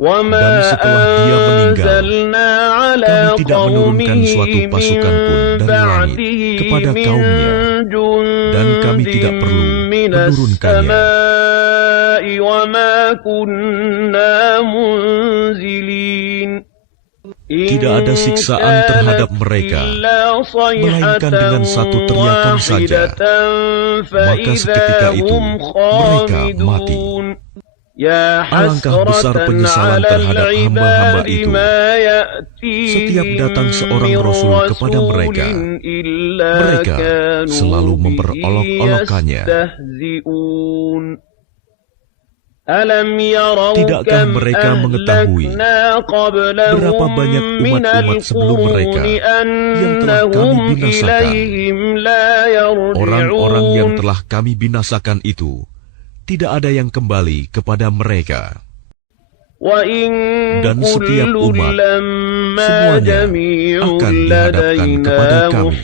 Dan setelah dia meninggal, kami tidak menurunkan suatu pasukan pun dari langit kepada kaumnya, dan kami tidak perlu menurunkannya. Tidak ada siksaan terhadap mereka, melainkan dengan satu teriakan saja, maka seketika itu mereka mati. Alangkah besar penyesalan terhadap hamba-hamba itu setiap datang seorang Rasul kepada mereka. Mereka selalu memperolok-olokkannya. Tidakkah mereka mengetahui berapa banyak umat-umat sebelum mereka yang telah kami binasakan? Orang-orang yang telah kami binasakan itu tidak ada yang kembali kepada mereka. Dan setiap umat, semuanya akan dihadapkan kepada kami.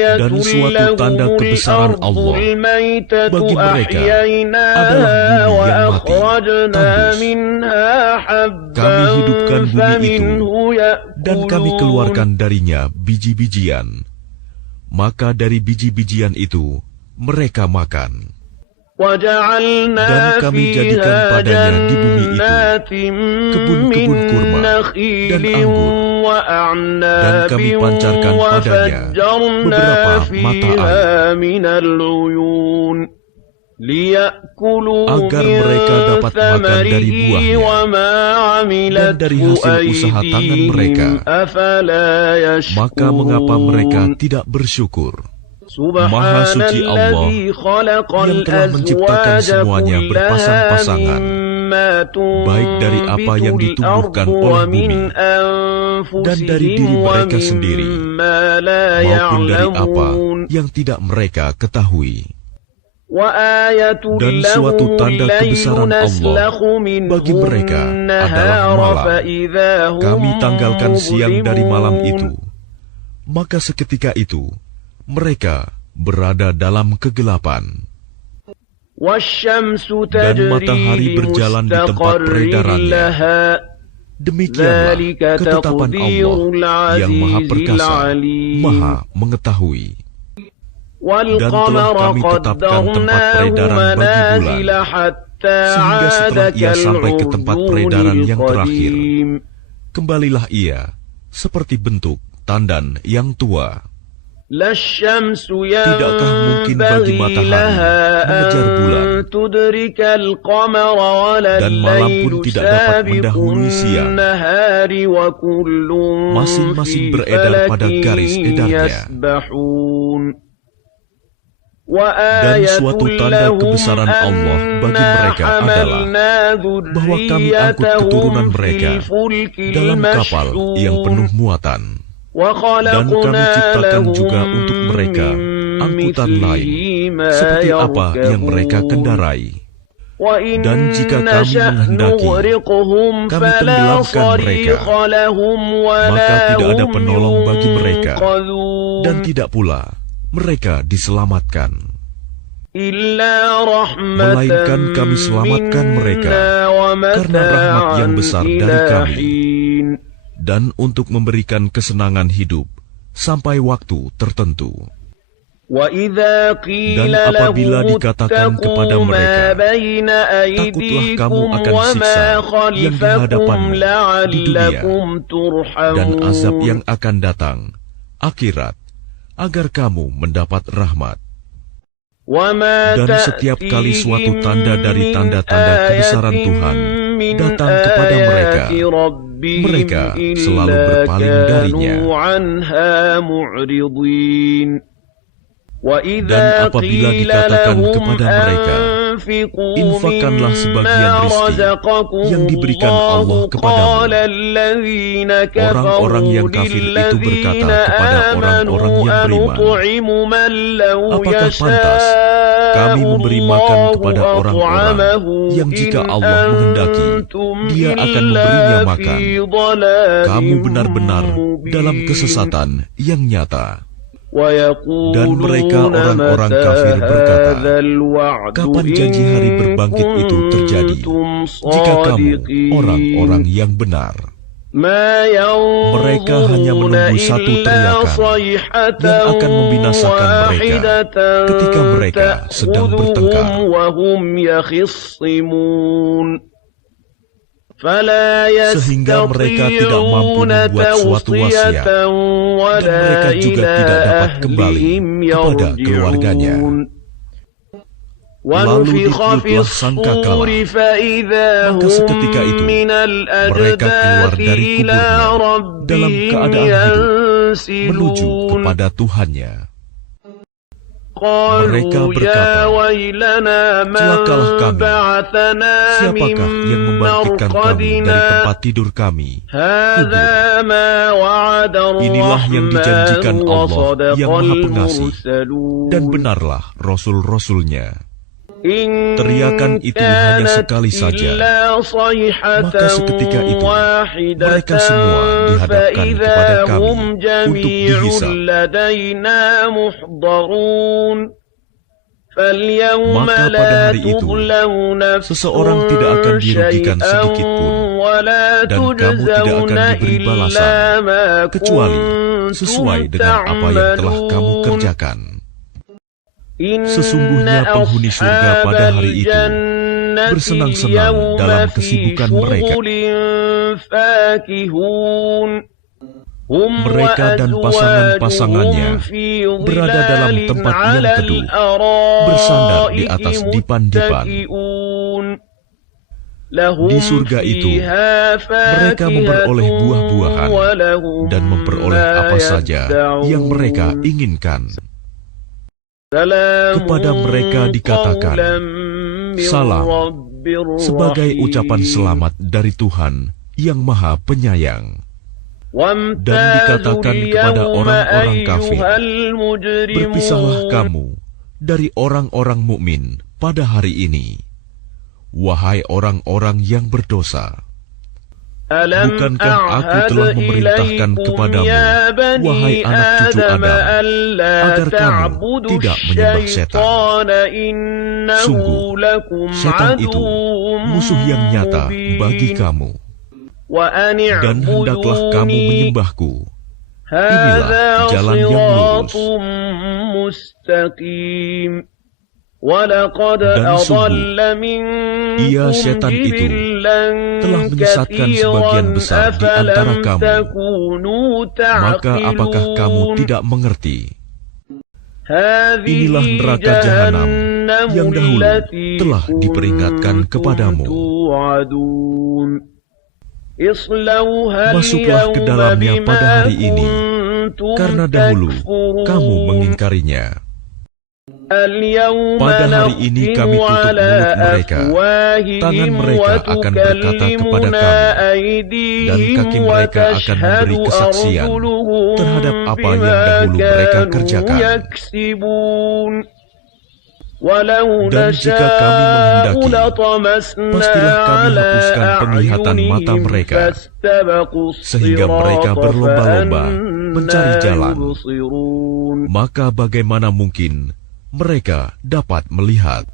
Dan suatu tanda kebesaran Allah bagi mereka adalah bumi yang mati, tandus. Kami hidupkan bumi itu, dan kami keluarkan darinya biji-bijian. Maka dari biji-bijian itu mereka makan. Dan kami jadikan padanya di bumi itu kebun-kebun kurma dan anggur, dan kami pancarkan padanya beberapa mata air, agar mereka dapat makan dari buahnya dan dari hasil usaha tangan mereka. Maka mengapa mereka tidak bersyukur? Maha suci Allah yang telah menciptakan semuanya berpasang-pasangan, baik dari apa yang ditumbuhkan oleh bumi dan dari diri mereka sendiri, maupun dari apa yang tidak mereka ketahui. Dan suatu tanda kebesaran Allah bagi mereka adalah malam. Kami tanggalkan siang dari malam itu, maka seketika itu mereka berada dalam kegelapan. Dan matahari berjalan di tempat peredarannya. Demikianlah ketetapan Allah yang Maha Perkasa, Maha Mengetahui. Dan telah kami tetapkan tempat peredaran bagi bulan, sehingga setelah ia sampai ke tempat peredaran yang terakhir, kembalilah ia seperti bentuk tandan yang tua. Tidakkah mungkin bagi matahari mengejar bulan, dan malam pun tidak dapat mendahului siang? Masing-masing beredar pada garis edarnya. Dan suatu tanda kebesaran Allah bagi mereka adalah bahwa kami angkut keturunan mereka dalam kapal yang penuh muatan. Dan kami ciptakan juga untuk mereka angkutan lain, seperti apa yang mereka kendarai. Dan jika kami menghendaki, kami tenggelamkan mereka, maka tidak ada penolong bagi mereka, dan tidak pula mereka diselamatkan. Melainkan kami selamatkan mereka karena rahmat yang besar dari kami, dan untuk memberikan kesenangan hidup sampai waktu tertentu. Dan apabila dikatakan kepada mereka, takutlah kamu akan siksa yang di hadapanmu di dunia, dan azab yang akan datang, akhirat, agar kamu mendapat rahmat. Dan setiap kali suatu tanda dari tanda-tanda kebesaran Tuhan datang kepada mereka, mereka selalu berpaling darinya. Dan apabila dikatakan kepada mereka, infakkanlah sebagian rizki yang diberikan Allah kepadamu, orang-orang yang kafir itu berkata kepada orang-orang yang beriman, apakah pantas kami memberi makan kepada orang-orang yang jika Allah menghendaki, Dia akan memberinya makan? Kamu benar-benar dalam kesesatan yang nyata. Dan mereka orang-orang kafir berkata, kapan janji hari berbangkit itu terjadi, jika kamu orang-orang yang benar? Mereka hanya menunggu satu teriakan yang akan membinasakan mereka ketika mereka sedang bertengkar. Sehingga mereka tidak mampu membuat suatu wasiat, dan mereka juga tidak dapat kembali kepada keluarganya. Lalu ditiuplah sangkakala, maka seketika itu mereka keluar dari kuburnya dalam keadaan hidup menuju kepada Tuhannya. Mereka berkata, celakalah kami, siapakah yang membangkitkan kami dari tempat tidur kami, kubur. Inilah yang dijanjikan Allah yang Maha Pengasih, dan benarlah Rasul-Rasulnya. Teriakan itu hanya sekali saja, maka seketika itu mereka semua dihadapkan kepada kami untuk dihisab. Maka pada hari itu seseorang tidak akan dirugikan sedikit pun, dan kamu tidak akan diberi balasan kecuali sesuai dengan apa yang telah kamu kerjakan. Sesungguhnya penghuni surga pada hari itu bersenang-senang dalam kesibukan mereka. Mereka dan pasangan-pasangannya berada dalam tempat yang teduh, bersandar di atas dipan-dipan. Di surga itu, mereka memperoleh buah-buahan dan memperoleh apa saja yang mereka inginkan. Kepada mereka dikatakan, salam, sebagai ucapan selamat dari Tuhan yang Maha Penyayang. Dan dikatakan kepada orang-orang kafir, berpisahlah kamu dari orang-orang mukmin pada hari ini, wahai orang-orang yang berdosa. Bukankah aku telah memerintahkan kepadamu, wahai anak cucu Adam, agar kamu tidak menyembah setan? Sungguh, setan itu musuh yang nyata bagi kamu. Dan hendaklah kamu menyembahku. Inilah jalan yang lurus. Dan sungguh, ia setan itu telah menyesatkan sebagian besar di antara kamu. Maka apakah kamu tidak mengerti? Inilah neraka jahanam yang dahulu telah diperingatkan kepadamu. Masuklah ke dalamnya pada hari ini, karena dahulu kamu mengingkarinya. Pada hari ini kami tutup mulut mereka, tangan mereka akan berkata kepada kami, dan kaki mereka akan memberi kesaksian terhadap apa yang dahulu mereka kerjakan. Dan jika kami menghendaki, pastilah kami hapuskan penglihatan mata mereka, sehingga mereka berlomba-lomba mencari jalan. Maka bagaimana mungkin mereka dapat melihat?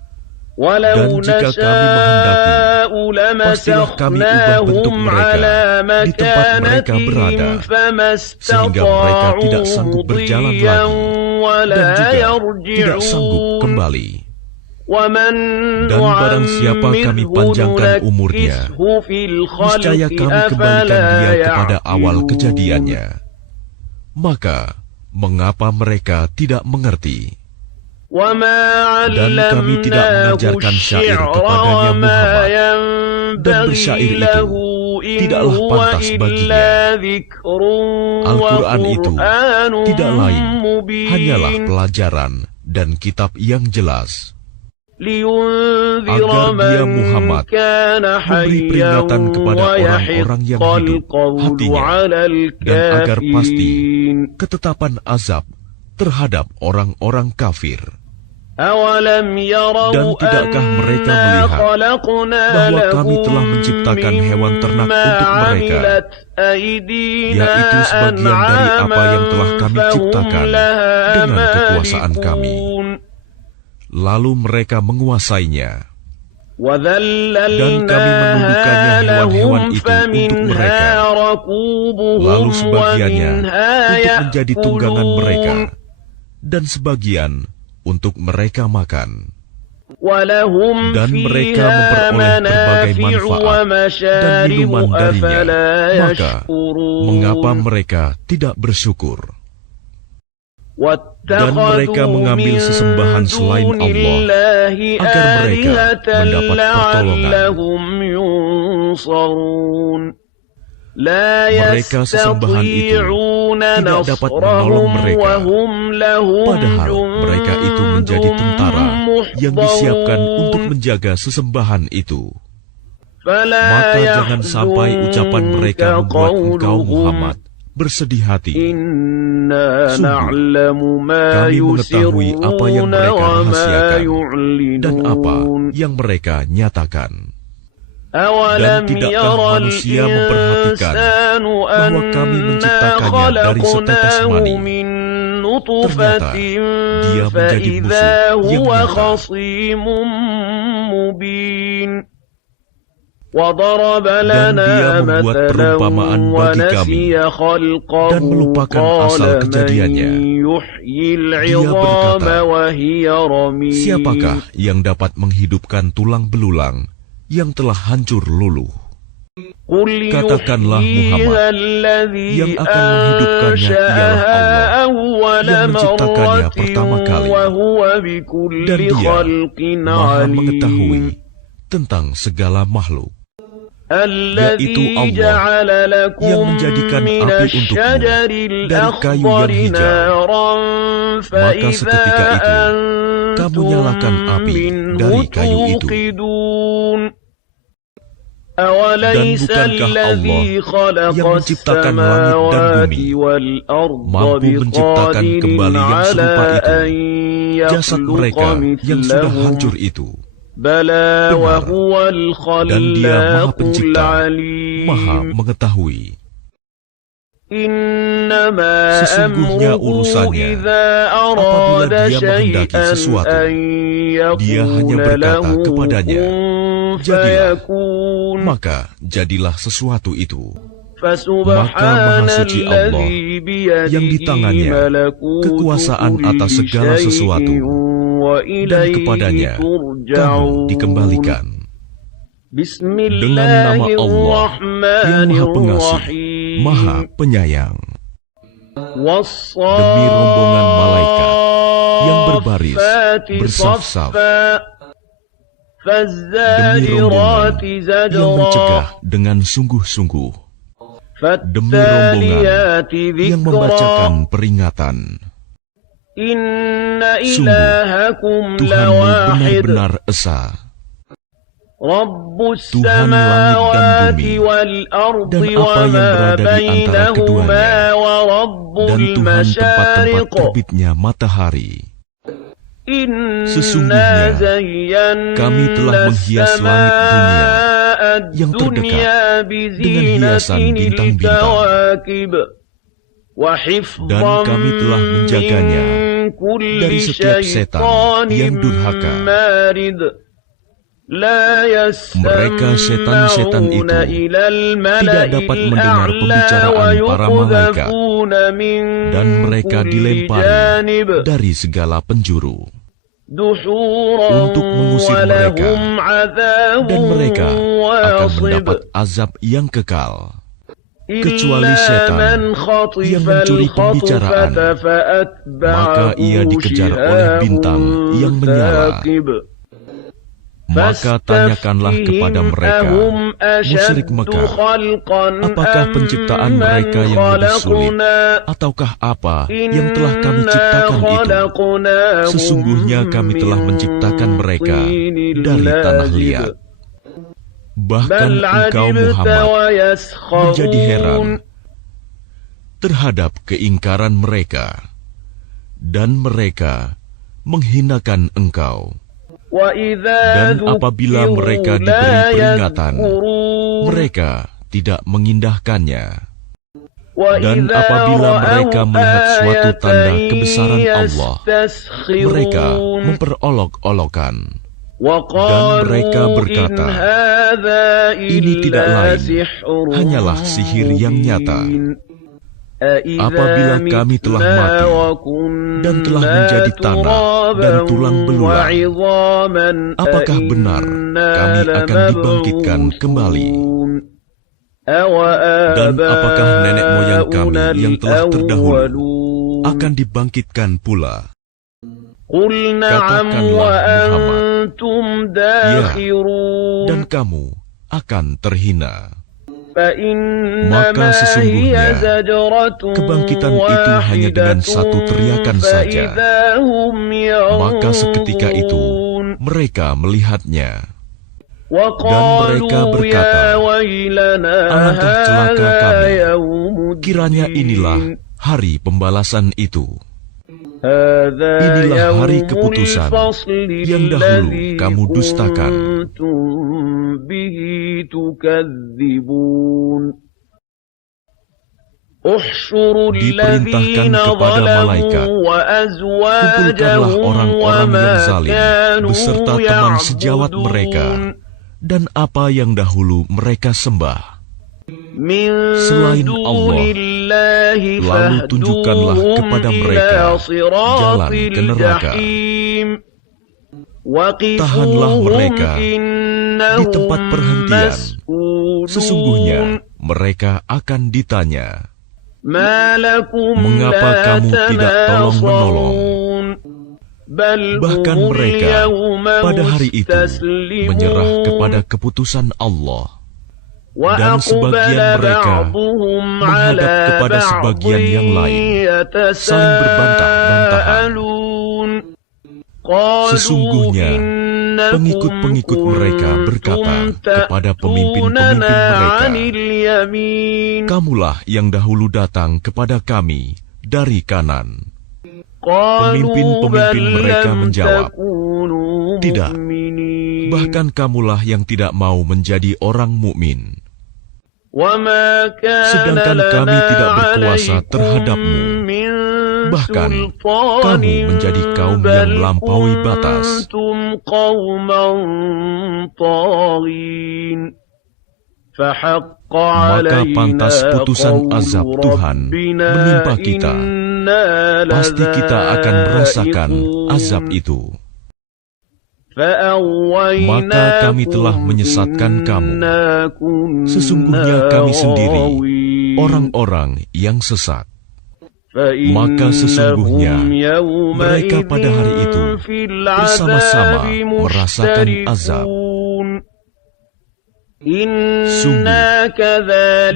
Dan jika kami menghendaki, pastilah kami ubah bentuk mereka di tempat mereka berada, sehingga mereka tidak sanggup berjalan lagi, dan juga tidak sanggup kembali. Dan barang siapa kami panjangkan umurnya, niscaya kami kembalikan dia kepada awal kejadiannya. Maka, mengapa mereka tidak mengerti? Dan kami tidak mengajarkan syair kepadanya Muhammad, dan bersyair itu tidaklah pantas baginya. Al-Quran itu tidak lain, hanyalah pelajaran dan kitab yang jelas, agar dia Muhammad memberi peringatan kepada orang-orang yang hidup hatinya, dan agar pasti ketetapan azab terhadap orang-orang kafir. Dan tidakkah mereka melihat bahwa kami telah menciptakan hewan ternak untuk mereka, yaitu sebagian dari apa yang telah kami ciptakan dengan kekuasaan kami. Lalu mereka menguasainya. Dan kami menundukkannya hewan-hewan itu untuk mereka, lalu sebagiannya untuk menjadi tunggangan mereka, dan sebagian untuk mereka makan. Dan mereka memperoleh berbagai manfaat dan minuman darinya. Maka, mengapa mereka tidak bersyukur? Dan mereka mengambil sesembahan selain Allah agar mereka mendapat pertolongan. Mereka sesembahan itu tidak dapat menolong mereka, padahal mereka itu menjadi tentara yang disiapkan untuk menjaga sesembahan itu. Maka jangan sampai ucapan mereka membuat engkau Muhammad bersedih hati. Sungguh, kami mengetahui apa yang mereka rahasiakan dan apa yang mereka nyatakan. Dan tidakkah manusia memperhatikan bahwa kami menciptakannya dari setetes mani? Ternyata dia menjadi musuh yang nyata. Dan dia membuat perumpamaan bagi kami dan melupakan asal kejadiannya. Dia berkata, siapakah yang dapat menghidupkan tulang belulang yang telah hancur luluh? Katakanlah Muhammad, yang akan menghidupkannya ialah Allah yang menciptakannya pertama kali, dan Dia Maha mengetahui tentang segala makhluk. Yaitu Allah yang menjadikan api untukmu dari kayu yang hijau. Maka seketika itu kamu nyalakan api dari kayu itu. Dan bukankah Allah yang menciptakan langit dan bumi mampu menciptakan kembali yang serupa itu, jasad mereka yang sudah hancur itu? Benar, dan Dia Maha Pencipta, Maha Mengetahui. Sesungguhnya urusannya, apabila Dia menghendaki sesuatu, Dia hanya berkata kepadanya, jadilah, maka jadilah sesuatu itu. Maka Maha Suci Allah yang di tangannya kekuasaan atas segala sesuatu, dan kepadanya kamu dikembalikan. Dengan nama Allah yang Maha Pengasih, Maha Penyayang. Demi rombongan malaikat yang berbaris bersaf-saf, demi rombongan yang mencegah dengan sungguh-sungguh, demi rombongan yang membacakan peringatan. Sungguh, Tuhanmu benar-benar esa, Tuhan langit dan bumi, dan apa yang berada di antara keduanya, dan Tuhan tempat-tempat terbitnya matahari. Sesungguhnya, kami telah menghias langit dunia yang terdekat dengan hiasan bintang-bintang. Dan kami telah menjaganya dari setiap setan yang durhaka. Mereka setan-setan itu tidak dapat mendengar pembicaraan para malaikat, dan mereka dilempari dari segala penjuru untuk mengusir mereka, dan mereka akan mendapat azab yang kekal. Kecuali setan yang mencuri pembicaraan, maka ia dikejar oleh bintang yang menyala. Maka tanyakanlah kepada mereka, musyrik Mekah, apakah penciptaan mereka yang lebih sulit, ataukah apa yang telah kami ciptakan itu? Sesungguhnya kami telah menciptakan mereka dari tanah liat. Bahkan engkau Muhammad menjadi heran terhadap keingkaran mereka, dan mereka menghinakan engkau. Dan apabila mereka diberi peringatan, mereka tidak mengindahkannya. Dan apabila mereka melihat suatu tanda kebesaran Allah, mereka memperolok-olokkan. Dan mereka berkata, ini tidak lain, hanyalah sihir yang nyata. Apabila kami telah mati dan telah menjadi tanah dan tulang belulang, apakah benar kami akan dibangkitkan kembali? Dan apakah nenek moyang kami yang telah terdahulu akan dibangkitkan pula? Katakanlah Muhammad, ya, dan kamu akan terhina. Maka sesungguhnya kebangkitan itu hanya dengan satu teriakan saja. Maka seketika itu mereka melihatnya. Dan mereka berkata, alangkah celaka kami, kiranya inilah hari pembalasan itu. Inilah hari keputusan yang dahulu kamu dustakan. Diperintahkan kepada malaikat, kumpulkanlah orang-orang yang zalim beserta teman sejawat mereka dan apa yang dahulu mereka sembah selain Allah, lalu tunjukkanlah kepada mereka jalan ke neraka. Tahanlah mereka di tempat perhentian, sesungguhnya mereka akan ditanya, mengapa kamu tidak tolong-menolong? Bahkan mereka pada hari itu menyerah kepada keputusan Allah. Dan sebagian mereka menghadap kepada sebagian yang lain, saling berbantah-bantahan. Sesungguhnya pengikut-pengikut mereka berkata kepada pemimpin-pemimpin mereka, kamulah yang dahulu datang kepada kami dari kanan. Pemimpin-pemimpin mereka menjawab, tidak, bahkan kamulah yang tidak mau menjadi orang mukmin. Sedangkan kami tidak berkuasa terhadapmu, bahkan kamu menjadi kaum yang melampaui batas. Maka pantas putusan azab Tuhan menimpa kita. Pasti kita akan merasakan azab itu. Maka kami telah menyesatkan kamu. Sesungguhnya kami sendiri orang-orang yang sesat. Maka sesungguhnya mereka pada hari itu bersama-sama merasakan azab. Sungguh,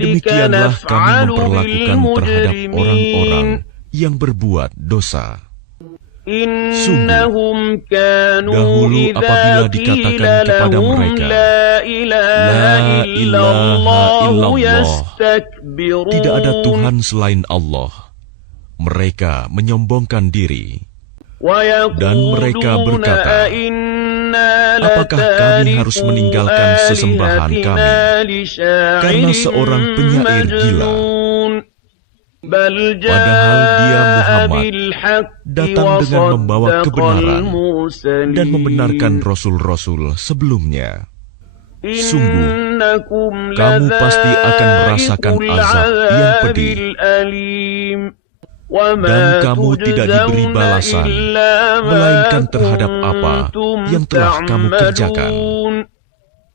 demikianlah kami memperlakukan terhadap orang-orang yang berbuat dosa. Sungguh, dahulu apabila dikatakan kepada mereka, La ilaha illallah, tidak ada Tuhan selain Allah, mereka menyombongkan diri. Dan mereka berkata, apakah kami harus meninggalkan sesembahan kami karena seorang penyair gila? Padahal dia Muhammad datang dengan membawa kebenaran dan membenarkan rasul-rasul sebelumnya. Sungguh, kamu pasti akan merasakan azab yang pedih. Dan kamu tidak diberi balasan, melainkan terhadap apa yang telah kamu kerjakan.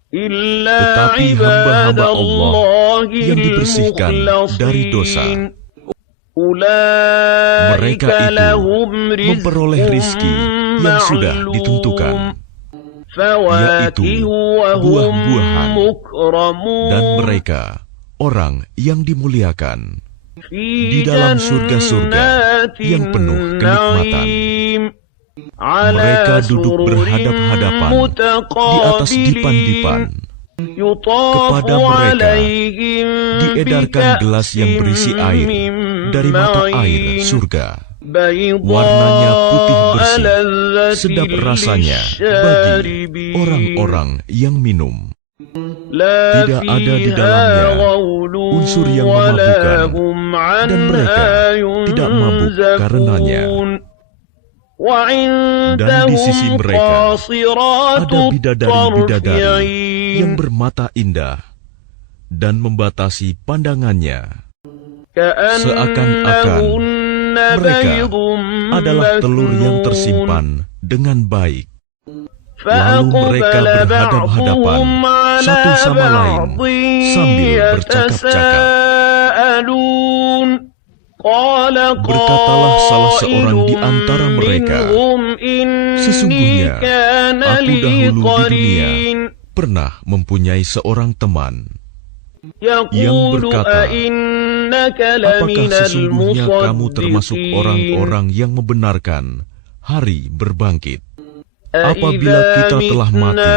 Tetapi hamba-hamba Allah yang dibersihkan dari dosa, mereka itu memperoleh rizki yang sudah ditentukan, yaitu buah-buahan, dan mereka orang yang dimuliakan di dalam surga-surga yang penuh kenikmatan. Mereka duduk berhadap-hadapan di atas dipan-dipan. Kepada mereka diedarkan gelas yang berisi air dari mata air surga. Warnanya putih bersih, sedap rasanya bagi orang-orang yang minum. Tidak ada di dalamnya unsur yang memabukkan, dan mereka tidak mabuk karenanya. Dan di sisi mereka ada bidadari-bidadari yang bermata indah dan membatasi pandangannya. Seakan-akan mereka adalah telur yang tersimpan dengan baik. Lalu mereka berhadap-hadapan satu sama lain sambil bercakap-cakap. Berkatalah salah seorang di antara mereka, "Sesungguhnya aku dahulu di dunia pernah mempunyai seorang teman yang berkata, apakah sesungguhnya kamu termasuk orang-orang yang membenarkan hari berbangkit? Apabila kita telah mati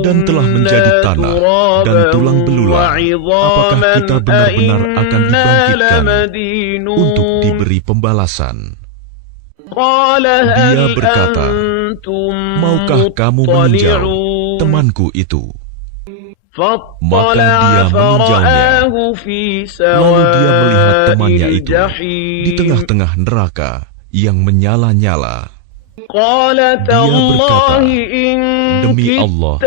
dan telah menjadi tanah dan tulang belulang, apakah kita benar-benar akan dibangkitkan untuk diberi pembalasan?" Dia berkata, "Maukah kamu meninjau temanku itu?" Maka dia meninjaunya. Lalu dia melihat temannya itu di tengah-tengah neraka yang menyala-nyala. Dia berkata, "Demi Allah,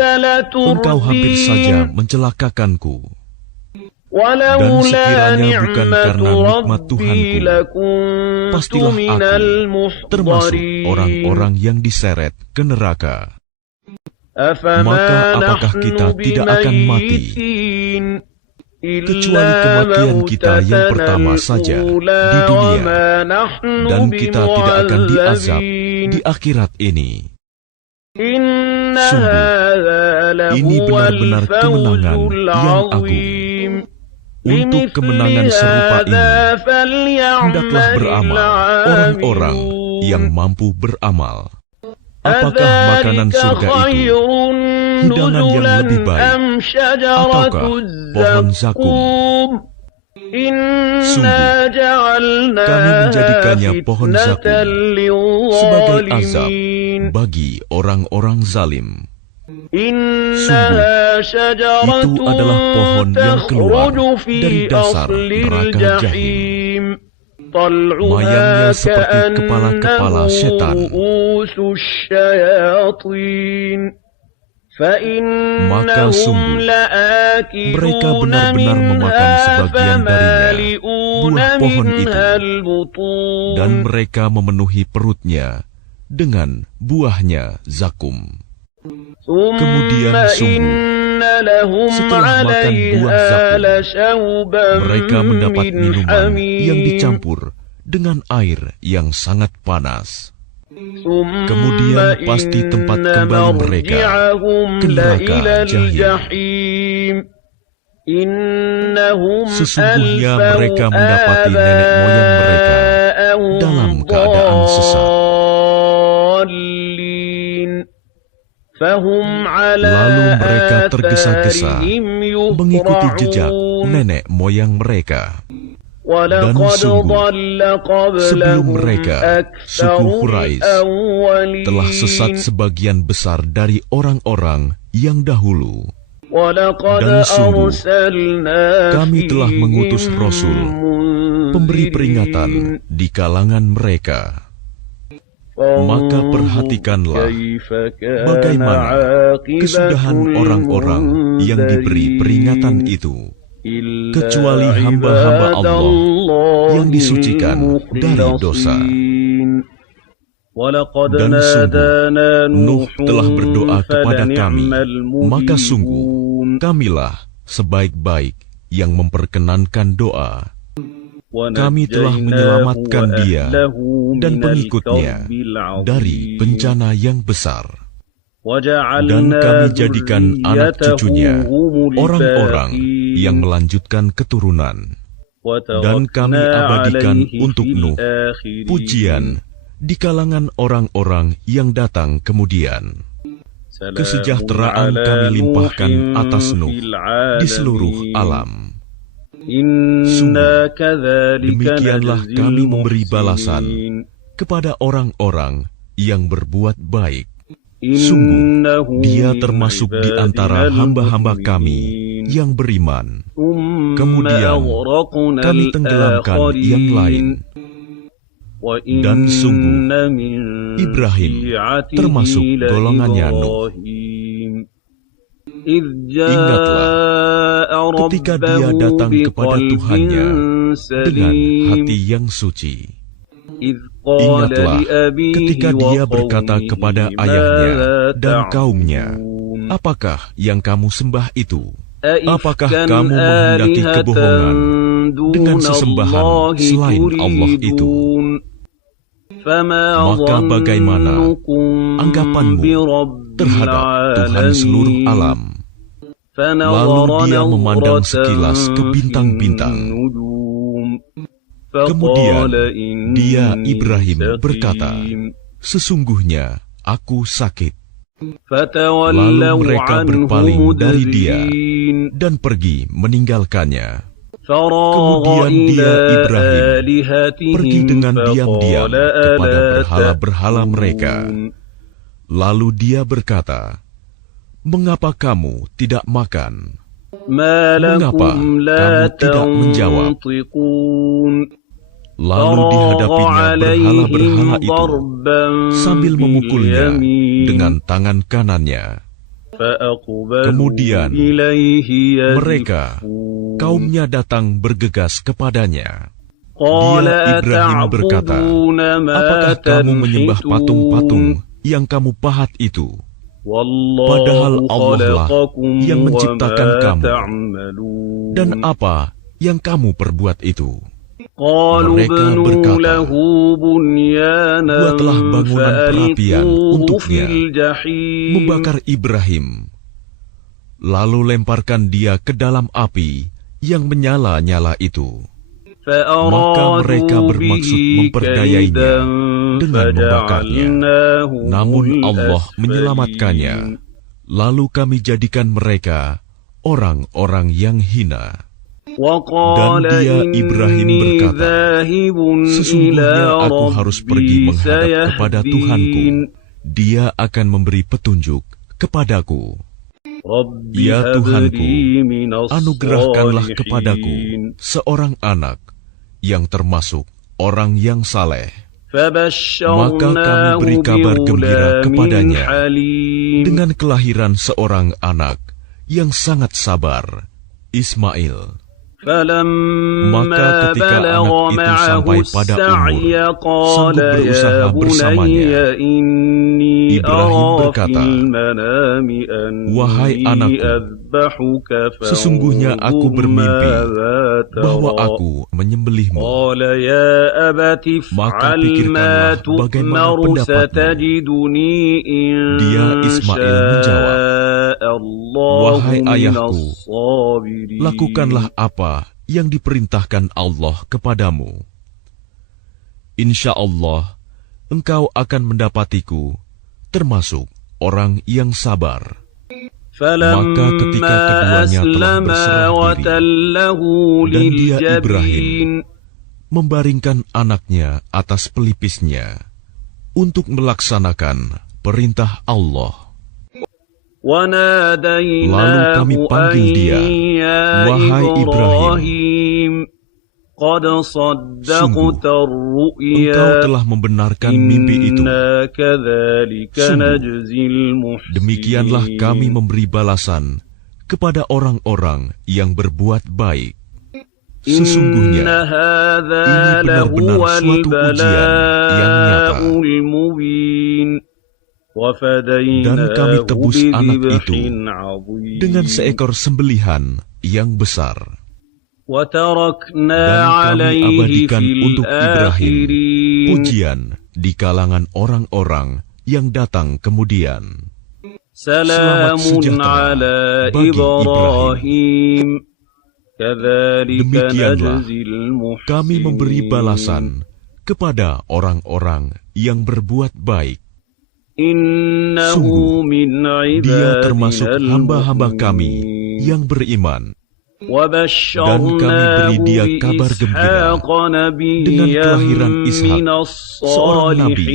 engkau hampir saja mencelakakanku. Dan sekiranya bukan karena nikmat Tuhanku, pastilah aku termasuk orang-orang yang diseret ke neraka. Maka apakah kita tidak akan mati, kecuali kematian kita yang pertama saja di dunia, dan kita tidak akan diazab di akhirat ini? Sungguh, ini benar-benar kemenangan yang agung. Untuk kemenangan serupa ini, hendaklah beramal orang-orang yang mampu beramal. Apakah makanan surga itu hidangan yang lebih baik, ataukah pohon zakum? Sungguh, kami menjadikannya pohon zakum sebagai azab bagi orang-orang zalim. Sungguh, itu adalah pohon yang keluar dari dasar neraka Jahim. Mayangnya seperti kepala-kepala setan. Maka sungguh, mereka benar-benar memakan sebagian darinya, buah pohon itu, dan mereka memenuhi perutnya dengan buahnya zakum. Kemudian sungguh, setelah makan buah zakum, mereka mendapat minuman yang dicampur dengan air yang sangat panas. Kemudian pasti tempat kembali mereka ke neraka Jahim. Sesungguhnya mereka mendapati nenek moyang mereka dalam keadaan sesat. Lalu mereka tergesa-gesa mengikuti jejak nenek moyang mereka. Dan sungguh, sebelum mereka, suku Quraisy telah sesat sebagian besar dari orang-orang yang dahulu. Dan sungguh, kami telah mengutus Rasul, pemberi peringatan di kalangan mereka. Maka perhatikanlah bagaimana kesudahan orang-orang yang diberi peringatan itu, kecuali hamba-hamba Allah yang disucikan dari dosa. Dan sungguh, Nuh telah berdoa kepada kami, maka sungguh kamilah sebaik-baik yang memperkenankan doa. Kami telah menyelamatkan dia dan pengikutnya dari bencana yang besar. Dan kami jadikan anak cucunya orang-orang yang melanjutkan keturunan. Dan kami abadikan untuk Nuh pujian di kalangan orang-orang yang datang kemudian. Kesejahteraan kami limpahkan atas Nuh di seluruh alam. Sungguh, demikianlah kami memberi balasan kepada orang-orang yang berbuat baik. Sungguh, dia termasuk di antara hamba-hamba kami yang beriman. Kemudian, kami tenggelamkan yang lain. Dan sungguh, Ibrahim termasuk golongannya Nuh. Ingatlah ketika dia datang kepada Tuhannya dengan hati yang suci. Ingatlah ketika dia berkata kepada ayahnya dan kaumnya, "Apakah yang kamu sembah itu? Apakah kamu menghendaki kebohongan dengan sesembahan selain Allah itu? Maka bagaimana anggapanmu terhadap Tuhan seluruh alam?" Lalu dia memandang sekilas ke bintang-bintang. Kemudian dia, Ibrahim, berkata, "Sesungguhnya aku sakit." Lalu mereka berpaling dari dia dan pergi meninggalkannya. Kemudian dia, Ibrahim, pergi dengan diam-diam kepada berhala-berhala mereka. Lalu dia berkata, "Mengapa kamu tidak makan? Mengapa kamu tidak menjawab?" Lalu dihadapinya berhala-berhala itu sambil memukulnya dengan tangan kanannya. Kemudian mereka, kaumnya datang bergegas kepadanya. Dia, Ibrahim, berkata, "Apakah kamu menyembah patung-patung yang kamu pahat itu? Padahal Allah lah yang menciptakan kamu. Dan apa yang kamu perbuat itu?" Mereka berkata, "Buatlah bangunan perapian untuknya, membakar Ibrahim. Lalu lemparkan dia ke dalam api yang menyala-nyala itu." Maka mereka bermaksud memperdayainya dengan membakarnya. Namun Allah menyelamatkannya. Lalu kami jadikan mereka orang-orang yang hina. Dan dia, Ibrahim, berkata, "Sesungguhnya aku harus pergi menghadap kepada Tuhanku. Dia akan memberi petunjuk kepadaku." "Ya Tuhanku, anugerahkanlah kepadaku seorang anak yang termasuk orang yang saleh." Maka kami beri kabar gembira kepadanya dengan kelahiran seorang anak yang sangat sabar, Ismail. Maka ketika anak itu sampai pada umur sanggup berusaha bersamanya, Ibrahim berkata, "Wahai anakku, sesungguhnya aku bermimpi bahwa aku menyembelihmu." Maka pikirkanlah bagaimana pendapatmu. Dia, Ismail, menjawab, "Wahai ayahku, lakukanlah apa yang diperintahkan Allah kepadamu. Insya Allah, engkau akan mendapatiku termasuk orang yang sabar." Maka ketika keduanya telah berserah diri, dan dia, Ibrahim, membaringkan anaknya atas pelipisnya untuk melaksanakan perintah Allah. Lalu kami panggil dia, "Wahai Ibrahim, sungguh engkau telah membenarkan mimpi itu. Sungguh, demikianlah kami memberi balasan kepada orang-orang yang berbuat baik. Sesungguhnya ini benar-benar suatu ujian yang nyata." Dan kami tebus anak itu dengan seekor sembelihan yang besar. Dan kami abadikan untuk Ibrahim pujian di kalangan orang-orang yang datang kemudian. Selamat sejahtera bagi Ibrahim. Demikianlah kami memberi balasan kepada orang-orang yang berbuat baik. Sungguh, dia termasuk hamba-hamba kami yang beriman. Dan kami beri dia kabar gembira dengan kelahiran Ishak, seorang nabi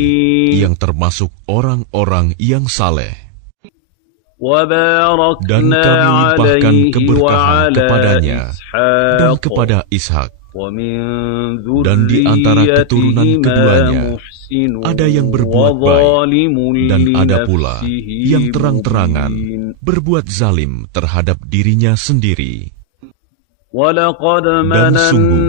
yang termasuk orang-orang yang saleh. Dan kami limpahkan keberkahan kepadanya dan kepada Ishak. Dan di antara keturunan keduanya ada yang berbuat baik, dan ada pula yang terang-terangan berbuat zalim terhadap dirinya sendiri. Dan sungguh,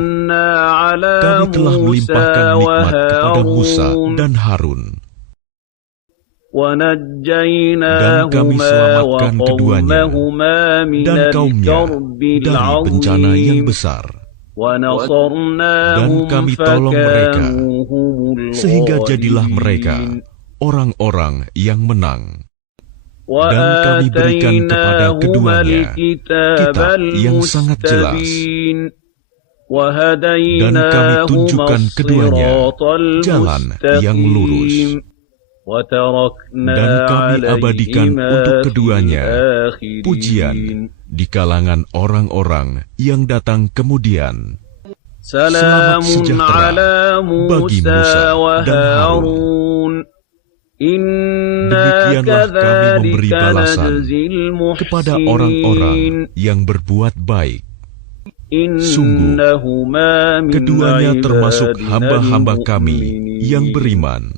kami telah melimpahkan nikmat kepada Musa dan Harun. Dan kami selamatkan keduanya dan kaumnya dari bencana yang besar. Dan kami tolong mereka, sehingga jadilah mereka orang-orang yang menang. Dan kami berikan kepada keduanya kitab yang sangat jelas. Dan kami tunjukkan keduanya jalan yang lurus. Dan kami abadikan untuk keduanya pujian di kalangan orang-orang yang datang kemudian. Selamat sejahtera bagi Musa dan Harun. Demikianlah kami memberi balasan kepada orang-orang yang berbuat baik. Sungguh, keduanya termasuk hamba-hamba kami yang beriman.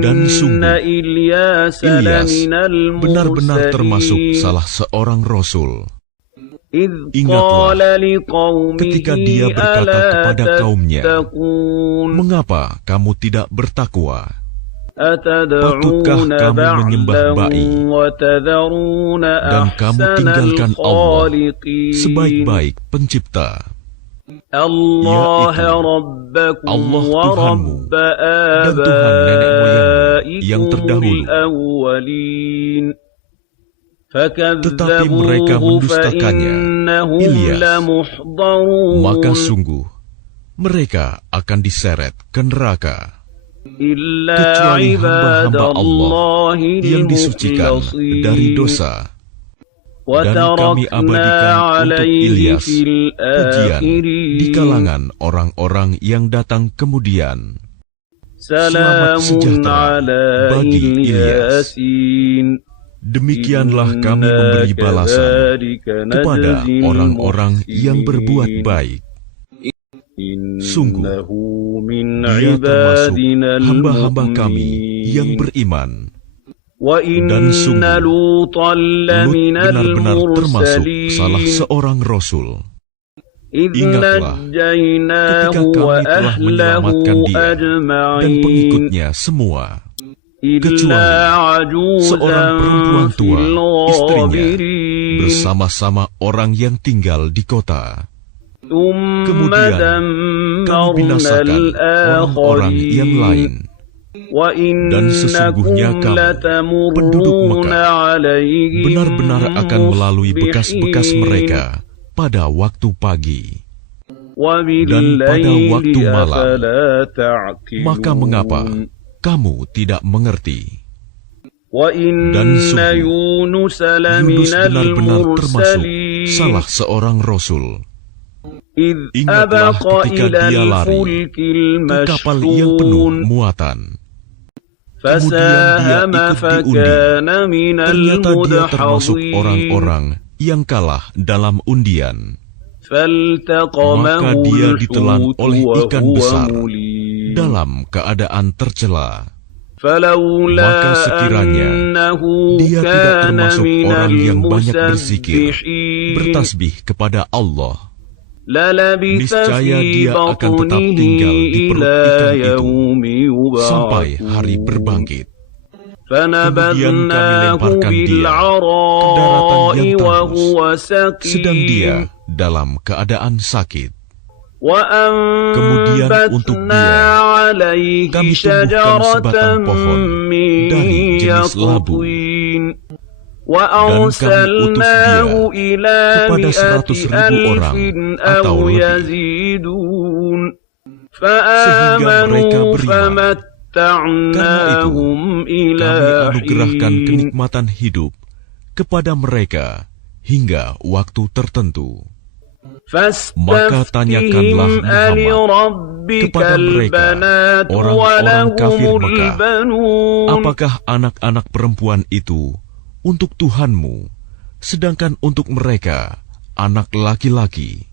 Dan sungguh, Ilyas benar-benar termasuk salah seorang rasul. Ingatlah ketika dia berkata kepada kaumnya, "Mengapa kamu tidak bertakwa? Patutkah kamu menyembah ba'i, dan kamu tinggalkan Allah, sebaik-baik pencipta, yaitu Allah Tuhanmu dan Tuhan nenek moyangmu yang terdahulu?" Tetapi mereka mendustakannya, Ilyas, maka sungguh mereka akan diseret ke neraka. Kecuali hamba-hamba Allah yang disucikan dari dosa. Dan kami abadikan untuk Ilyas pujian di kalangan orang-orang yang datang kemudian. Selamat sejahtera bagi Ilyas. Demikianlah kami memberi balasan kepada orang-orang yang berbuat baik. Sungguh, dia termasuk hamba-hamba kami yang beriman. Dan sungguh, Lut benar-benar termasuk salah seorang rasul. Ingatlah ketika kami telah menyelamatkan dia dan pengikutnya semua, kecuali seorang perempuan tua, istrinya, bersama-sama orang yang tinggal di kota. Kemudian kami binasakan orang-orang yang lain. Dan sesungguhnya kamu, penduduk Mekah, benar-benar akan melalui bekas-bekas mereka pada waktu pagi dan pada waktu malam. Maka mengapa kamu tidak mengerti? Dan sungguh, Yunus benar-benar termasuk salah seorang rasul. Ingatlah ketika dia lari ke kapal yang penuh muatan. Kemudian dia ikut diundi. Ternyata dia termasuk orang-orang yang kalah dalam undian. Maka dia ditelan oleh ikan besar dalam keadaan tercela. Maka sekiranya dia tidak termasuk orang yang banyak berzikir, bertasbih kepada Allah, niscaya dia akan tetap tinggal di perut ikan itu sampai hari berbangkit. Kemudian kami lemparkan dia ke daratan yang tandus, sedang dia dalam keadaan sakit. Kemudian untuk dia kami tumbuhkan sebatang pohon dari jenis labu. Dan kami utus dia kepada 100.000 orang atau lebih, sehingga mereka beriman. Karena itu, kami anugerahkan kenikmatan hidup kepada mereka hingga waktu tertentu. Maka tanyakanlah Muhammad kepada mereka, orang-orang kafir Mekah, apakah anak-anak perempuan itu untuk Tuhanmu, sedangkan untuk mereka anak laki-laki?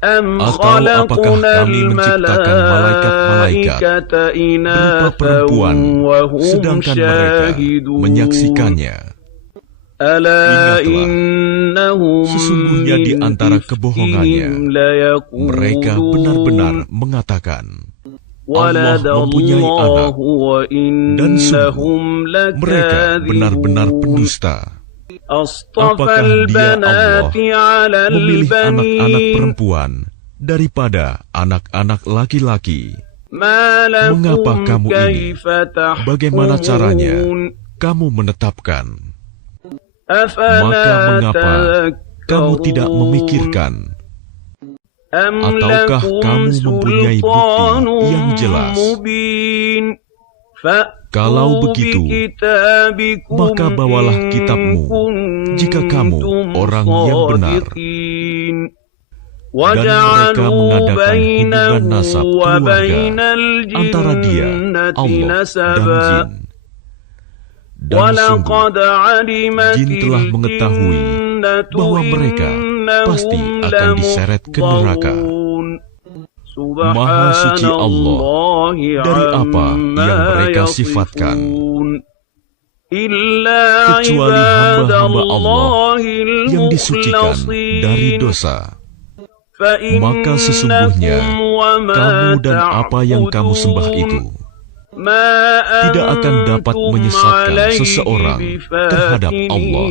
Atau apakah kami menciptakan malaikat-malaikat berupa perempuan, sedangkan mereka menyaksikannya? Ingatlah, sesungguhnya di antara kebohongannya, mereka benar-benar mengatakan, Allah mempunyai anak, dan sungguh mereka benar-benar pendusta. Apakah Dia Allah memilih anak-anak perempuan daripada anak-anak laki-laki? Mengapa kamu ini? Bagaimana caranya kamu menetapkan? Maka mengapa kamu tidak memikirkan? Ataukah kamu mempunyai bukti yang jelas? Kalau begitu, maka bawalah kitabmu jika kamu orang yang benar. Dan mereka mengadakan hubungan nasab keluarga antara Dia, Allah, dan jin. Dan sungguh, jin telah mengetahui bahwa mereka pasti akan diseret ke neraka. Maha suci Allah dari apa yang mereka sifatkan, kecuali hamba-hamba Allah yang disucikan dari dosa. Maka sesungguhnya kamu dan apa yang kamu sembah itu tidak akan dapat menyesatkan seseorang terhadap Allah,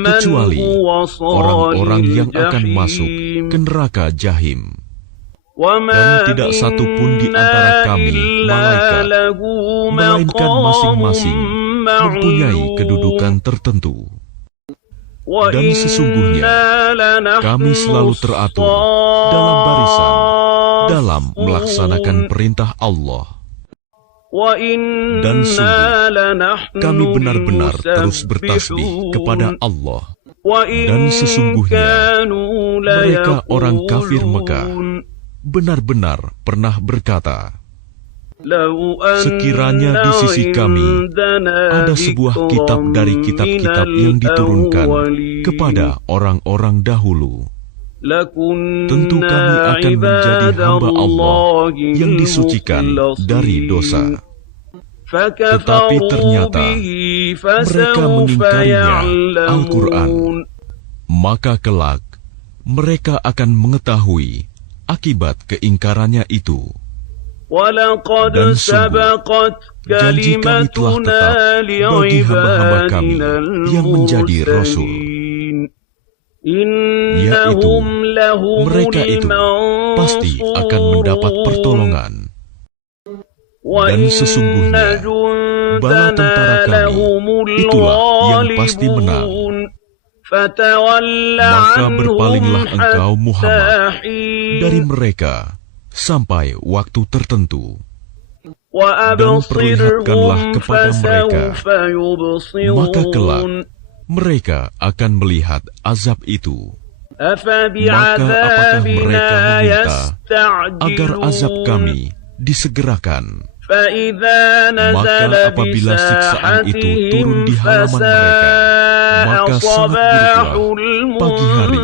kecuali orang-orang yang akan masuk ke neraka Jahim. Dan tidak satu pun di antara kami, malaikat, melainkan masing-masing mempunyai kedudukan tertentu. Dan sesungguhnya kami selalu teratur dalam barisan dalam melaksanakan perintah Allah. Dan sungguh kami benar-benar terus bertasbih kepada Allah. Dan sesungguhnya mereka orang kafir Mekah benar-benar pernah berkata, sekiranya di sisi kami ada sebuah kitab dari kitab-kitab yang diturunkan kepada orang-orang dahulu, tentu kami akan menjadi hamba Allah yang disucikan dari dosa. Tetapi ternyata mereka mengingkarinya, Al-Quran. Maka kelak mereka akan mengetahui akibat keingkarannya itu. Dan sungguh, janji kami telah tetap bagi hamba-hamba kami yang menjadi Rasul, yaitu mereka itu pasti akan mendapat pertolongan. Dan sesungguhnya bala tentara kami itulah yang pasti menang. Maka berpalinglah engkau Muhammad dari mereka sampai waktu tertentu, dan perlihatkanlah kepada mereka, maka kelak mereka akan melihat azab itu. Maka apakah mereka meminta agar azab kami disegerakan? Maka apabila siksaan itu turun di halaman mereka, maka sangat buruklah pagi hari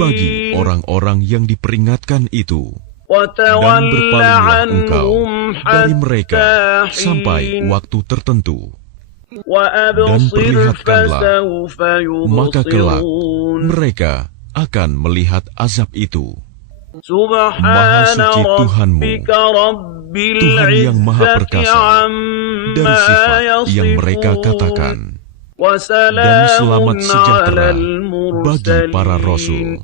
bagi orang-orang yang diperingatkan itu. Dan berpalinglah engkau dari mereka sampai waktu tertentu, dan perlihatkanlah, maka kelak mereka akan melihat azab itu. Maha suci Tuhanmu, Tuhan yang maha perkasa dari sifat yang mereka katakan. Dan selamat sejahtera bagi para Rasul.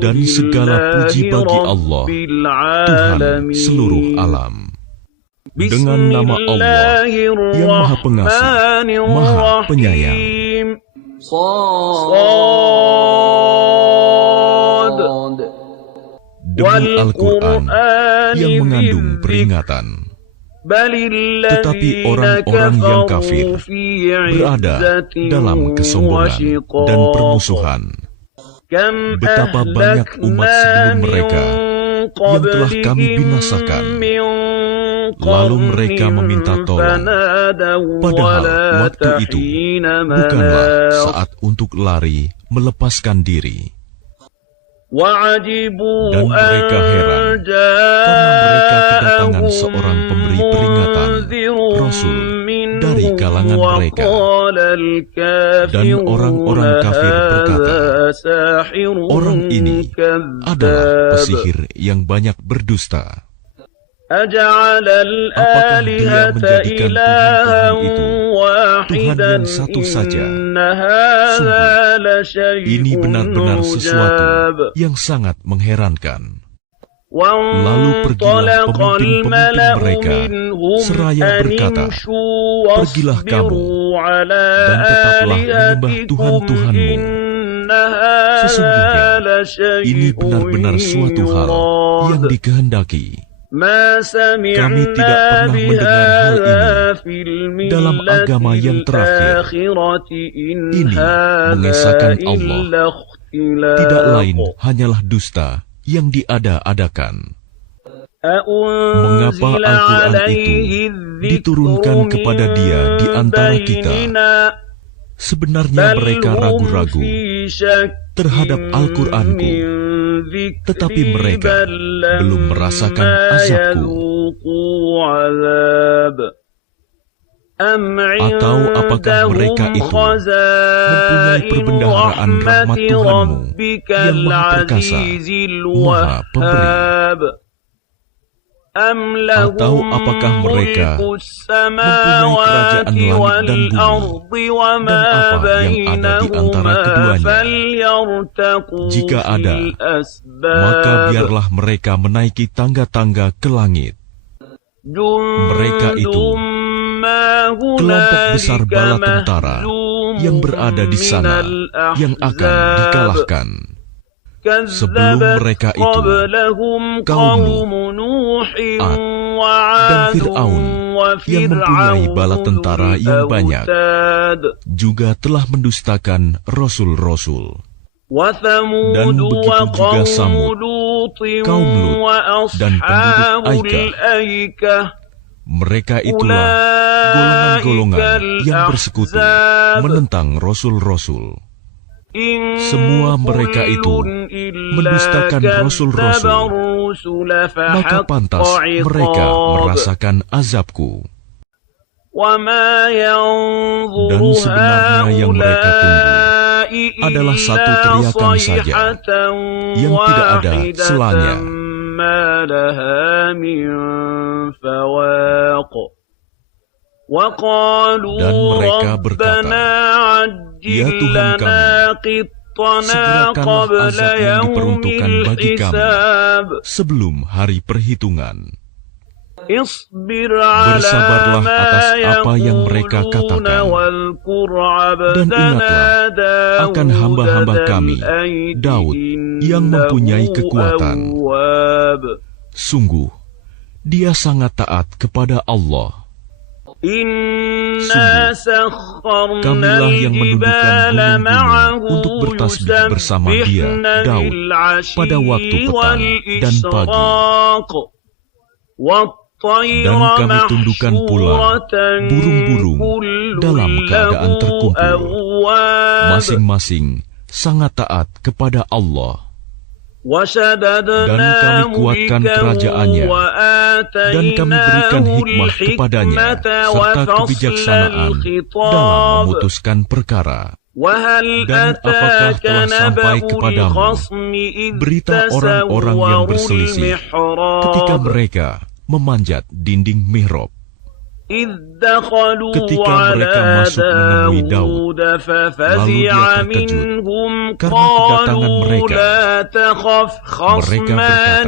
Dan segala puji bagi Allah, Tuhan seluruh alam. Dengan nama Allah yang maha pengasih, maha penyayang. Demi Al-Quran yang mengandung peringatan. Tetapi orang-orang yang kafir berada dalam kesombongan dan permusuhan. Betapa banyak umat sebelum mereka yang telah kami binasakan, lalu mereka meminta tolong, padahal waktu itu bukanlah saat untuk lari melepaskan diri. Dan mereka heran karena mereka kedatangan seorang pemberi peringatan, Rasul dari kalangan mereka. Dan orang-orang kafir berkata, orang ini adalah pesihir yang banyak berdusta. Apakah dia menjadikan Tuhan-Tuhan itu Tuhan yang satu saja? Sungguh, ini benar-benar sesuatu yang sangat mengherankan. Lalu pergilah pemimpin-pemimpin mereka seraya berkata, pergilah kamu dan tetaplah menyembah Tuhan-Tuhanmu. Sesungguhnya ini benar-benar suatu hal yang dikehendaki. Kami tidak pernah mendengar hal ini dalam agama yang terakhir. Ini mengesahkan Allah, tidak lain hanyalah dusta yang diada-adakan. Mengapa Al-Quran itu diturunkan kepada dia di antara kita? Sebenarnya mereka ragu-ragu terhadap Al-Quranku, tetapi mereka belum merasakan azabku. Atau apakah mereka itu mempunyai perbendaharaan rahmat Tuhanmu yang Maha Perkasa, Maha Pemberi? Atau apakah mereka mempunyai kerajaan langit dan bumi dan apa yang ada di antara keduanya? Jika ada, maka biarlah mereka menaiki tangga-tangga ke langit. Mereka itu kelompok besar bala tentara yang berada di sana yang akan dikalahkan. Sebelum mereka itu, kaum Nuh, Ad, dan Fir'aun yang mempunyai bala tentara yang banyak juga telah mendustakan rasul-rasul. Dan begitu juga Samud, kaum Lut, dan penduduk Aikah. Mereka itulah golongan-golongan yang bersekutu menentang rasul-rasul. Semua mereka itu mendustakan rasul-rasul, maka pantas mereka merasakan azabku. Dan sebenarnya yang mereka tunggu adalah satu teriakan saja, yang tidak ada selanya. Dan mereka berkata, ya Tuhan kami, segerakanlah azab yang diperuntukkan bagi kami sebelum hari perhitungan. Bersabarlah atas apa yang mereka katakan, dan ingatlah akan hamba-hamba kami, Daud, yang mempunyai kekuatan. Sungguh, dia sangat taat kepada Allah. Sungguh, kamilah yang menundukkan gunung-gunung untuk bertasbih bersama dia, Daud, pada waktu petang dan pagi. Dan kami tundukkan pula burung-burung dalam keadaan terkumpul. Masing-masing sangat taat kepada Allah. Dan kami kuatkan kerajaannya, dan kami berikan hikmah kepadanya, serta kebijaksanaan dalam memutuskan perkara. Dan apakah telah sampai kepadamu berita orang-orang yang berselisih ketika mereka memanjat dinding mihrab? Ketika mereka masuk menemui Daud, lalu dia terkejut karena kedatangan mereka. Mereka berkata,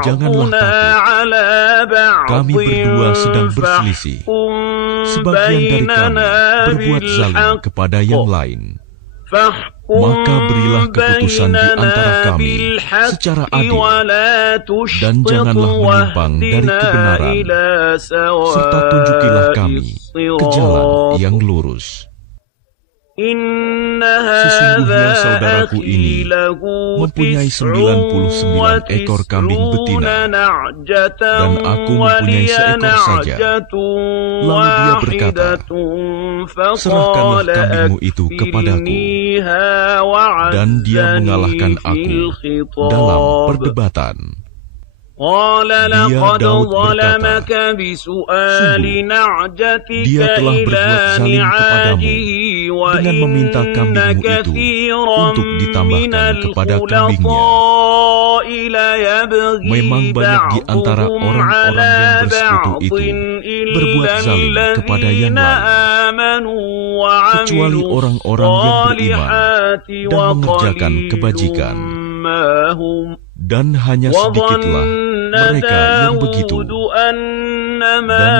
janganlah takut, kami berdua sedang berselisih. Sebagian dari kami berbuat zalim kepada yang lain. Maka berilah keputusan di antara kami secara adil, dan janganlah menyimpang dari kebenaran, serta tunjukilah kami ke jalan yang lurus. Sesungguhnya saudaraku ini mempunyai 99 ekor kambing betina, dan aku mempunyai seekor saja. Lalu dia berkata, serahkanlah kambingmu itu kepadaku. Dan dia mengalahkan aku dalam perdebatan. Dia Daud berkata, sungguh, dia telah berbuat zalim kepadamu dengan meminta kambingmu itu untuk ditambahkan kepada kambingnya. Memang banyak di antara orang-orang yang bersekutu itu berbuat zalim kepada yang lain, kecuali orang-orang yang beriman dan mengerjakan kebajikan. Dan hanya sedikitlah mereka yang begitu. Dan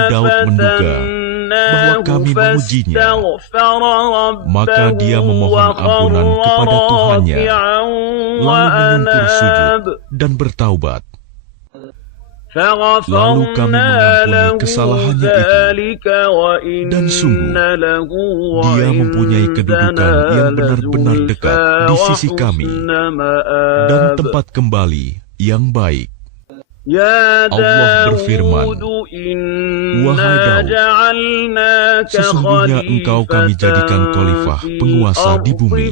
Daud menduga bahwa kami mengujinya, maka dia memohon ampunan kepada Tuhannya, lalu menyungkur sujud dan bertaubat. Lalu kami mengampuni kesalahannya itu, dan sungguh dia mempunyai kedudukan yang benar-benar dekat di sisi kami, dan tempat kembali yang baik. Allah berfirman, wahai Daud, sesungguhnya engkau kami jadikan khalifah penguasa di bumi.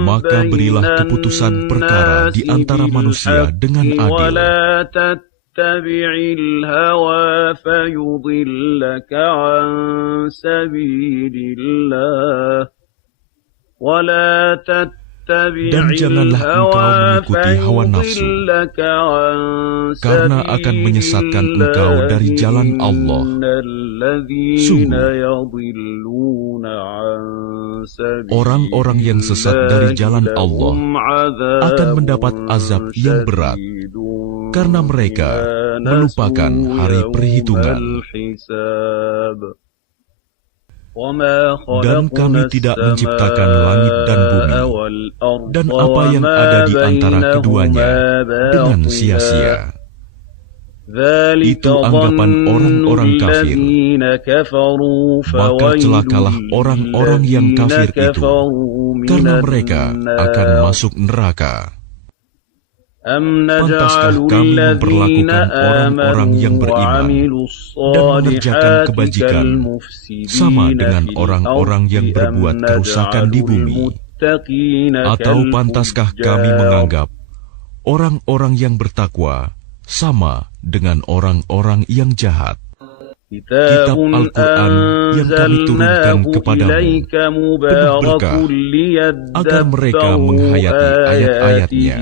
Maka berilah keputusan perkara di antara manusia dengan adil. Dan janganlah engkau mengikuti hawa nafsu, karena akan menyesatkan engkau dari jalan Allah. Sungguh, orang-orang yang sesat dari jalan Allah akan mendapat azab yang berat, karena mereka melupakan hari perhitungan. Dan kami tidak menciptakan langit dan bumi, dan apa yang ada di antara keduanya dengan sia-sia. Itu anggapan orang-orang kafir. Maka celakalah orang-orang yang kafir itu, karena mereka akan masuk neraka. Pantaskah kami memperlakukan orang-orang yang beriman dan mengerjakan kebajikan sama dengan orang-orang yang berbuat kerusakan di bumi? Atau pantaskah kami menganggap orang-orang yang bertakwa sama dengan orang-orang yang jahat? Kitab Al-Quran yang kami turunkan kepadamu penuh berkah, agar mereka menghayati ayat-ayatnya,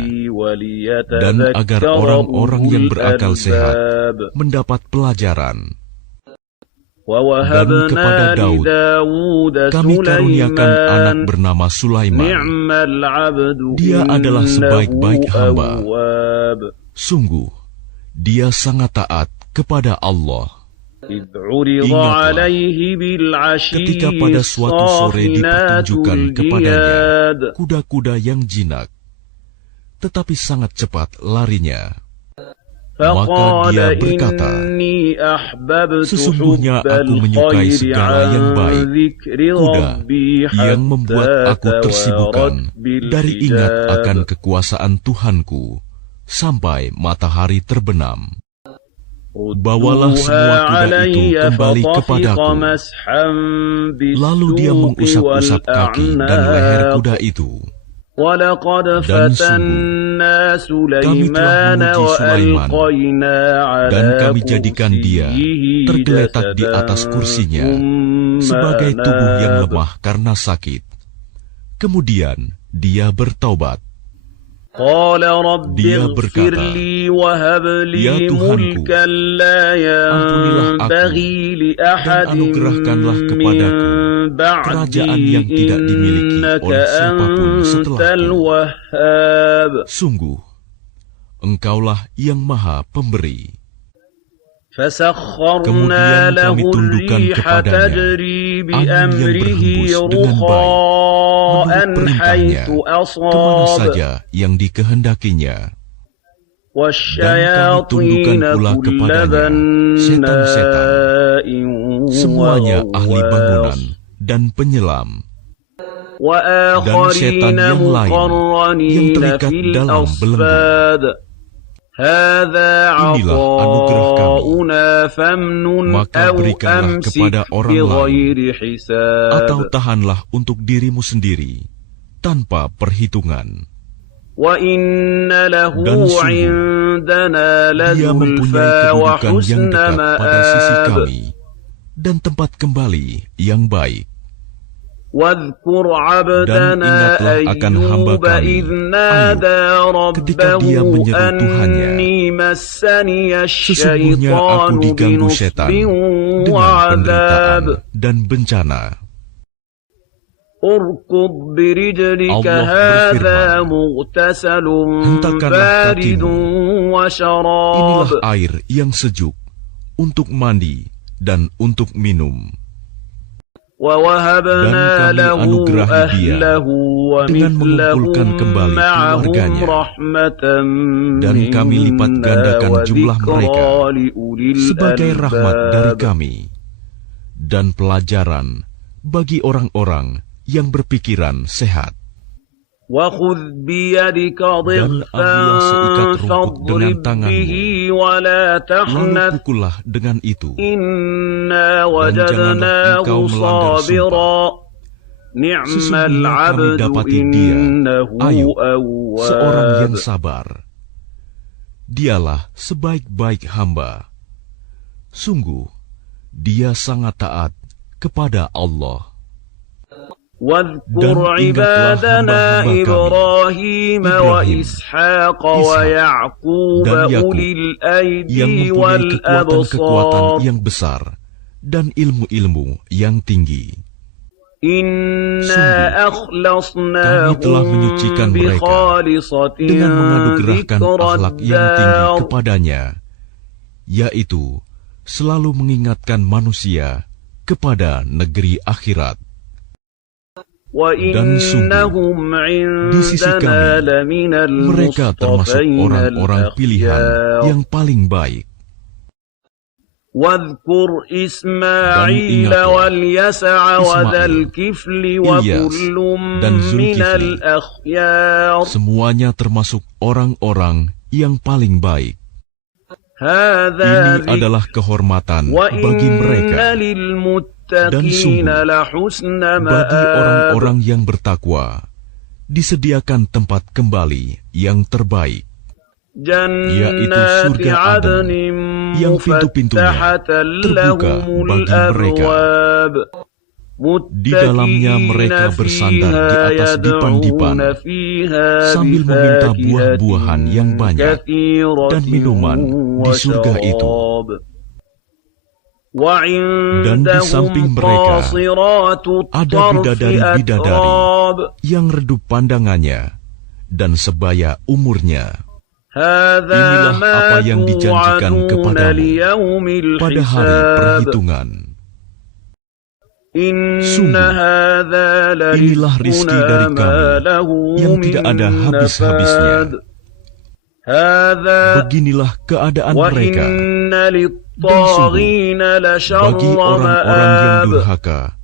dan agar orang-orang yang berakal sehat mendapat pelajaran. Dan kepada Daud kami karuniakan anak bernama Sulaiman. Dia adalah sebaik-baik hamba. Sungguh, dia sangat taat kepada Allah. Ingatlah ketika pada suatu sore dipertunjukkan kepadanya kuda-kuda yang jinak, tetapi sangat cepat larinya. Maka dia berkata, sesungguhnya aku menyukai segala yang baik, kuda yang membuat aku tersibukkan dari ingat akan kekuasaan Tuhanku sampai matahari terbenam. Bawalah semua kuda itu kembali kepadaku. Lalu dia mengusap-usap kaki dan leher kuda itu. Dan sungguh, kami telah menguji Sulaiman, dan kami jadikan dia tergeletak di atas kursinya sebagai tubuh yang lemah karena sakit. Kemudian dia bertaubat. Dia berkata, ya Tuhanku, ampunilah aku dan anugerahkanlah kepadaku kerajaan yang tidak dimiliki oleh siapapun setelahku. Sungguh, Engkaulah yang Maha Pemberi. Kemudian kami tundukkan kepadanya angin yang berhembus dengan baik menurut perintahnya kemana saja yang dikehendakinya. Dan kami tundukkan pula kepadanya setan-setan, semuanya ahli bangunan dan penyelam, dan setan yang lain yang terikat dalam belenggu. Inilah anugerah kami, maka berikanlah kepada orang lain, atau tahanlah untuk dirimu sendiri, tanpa perhitungan. Dan sungguh, Dia mempunyai kedudukan yang dekat pada sisi kami, dan tempat kembali yang baik. Dan ingatlah akan hamba kami, Ayub, ketika dia menyeru Tuhannya, sesungguhnya aku diganggu setan dengan penderitaan dan bencana. Allah berfirman, hentakanlah kakimu, inilah air yang sejuk, untuk mandi dan untuk minum. Dan kami anugerahi dia dengan mengumpulkan kembali keluarganya, dan kami lipat gandakan jumlah mereka sebagai rahmat dari kami dan pelajaran bagi orang-orang yang berpikiran sehat. Dan ambillah seikat rumput dengan tanganmu, lalu pukullah dengan itu, dan janganlah engkau melanggar sumpah. Sesungguhnya kami dapati dia, Ayub, seorang yang sabar. Dialah sebaik-baik hamba. Sungguh, dia sangat taat kepada Allah. Dan ingatlah hamba-hamba kami, Ibrahim, Ishaq, dan Yakub, yang mempunyai kekuatan-kekuatan yang besar dan ilmu-ilmu yang tinggi. Sungguh, kami telah menyucikan mereka dengan menganugerahkan akhlak yang tinggi kepadanya, yaitu selalu mengingatkan manusia kepada negeri akhirat. Dan sungguh, di sisi kami, mereka termasuk orang-orang pilihan yang paling baik. Dan ingatlah, Ismail, Ilyas, dan Zulkifli, semuanya termasuk orang-orang yang paling baik. Ini adalah kehormatan bagi mereka. Dan sungguh, bagi orang-orang yang bertakwa, disediakan tempat kembali yang terbaik, yaitu surga Aden, yang pintu-pintunya terbuka bagi mereka. Di dalamnya mereka bersandar di atas dipan-dipan, sambil meminta buah-buahan yang banyak dan minuman di surga itu. Dan di samping mereka ada bidadari-bidadari yang redup pandangannya dan sebaya umurnya. Inilah apa yang dijanjikan kepadamu pada hari perhitungan. Sungguh, inilah rizki dari kami yang tidak ada habis-habisnya. Beginilah keadaan mereka. Dan sungguh, bagi orang-orang yang durhaka,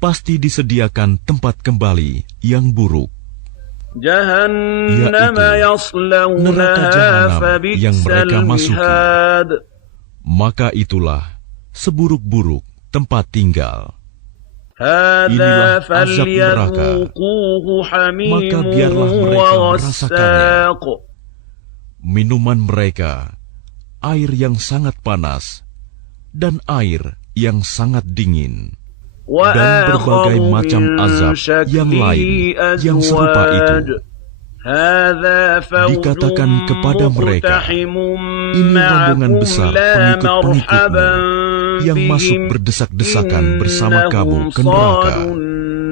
pasti disediakan tempat kembali yang buruk, yaitu neraka Jahanam yang mereka masuki. Maka itulah seburuk-buruk tempat tinggal. Inilah azab neraka, maka biarlah mereka merasakannya. Minuman mereka air yang sangat panas dan air yang sangat dingin, dan berbagai macam azab yang lain yang serupa itu. Dikatakan kepada mereka, ini rombongan besar pengikut-pengikutmu yang masuk berdesak-desakan bersama kamu ke neraka.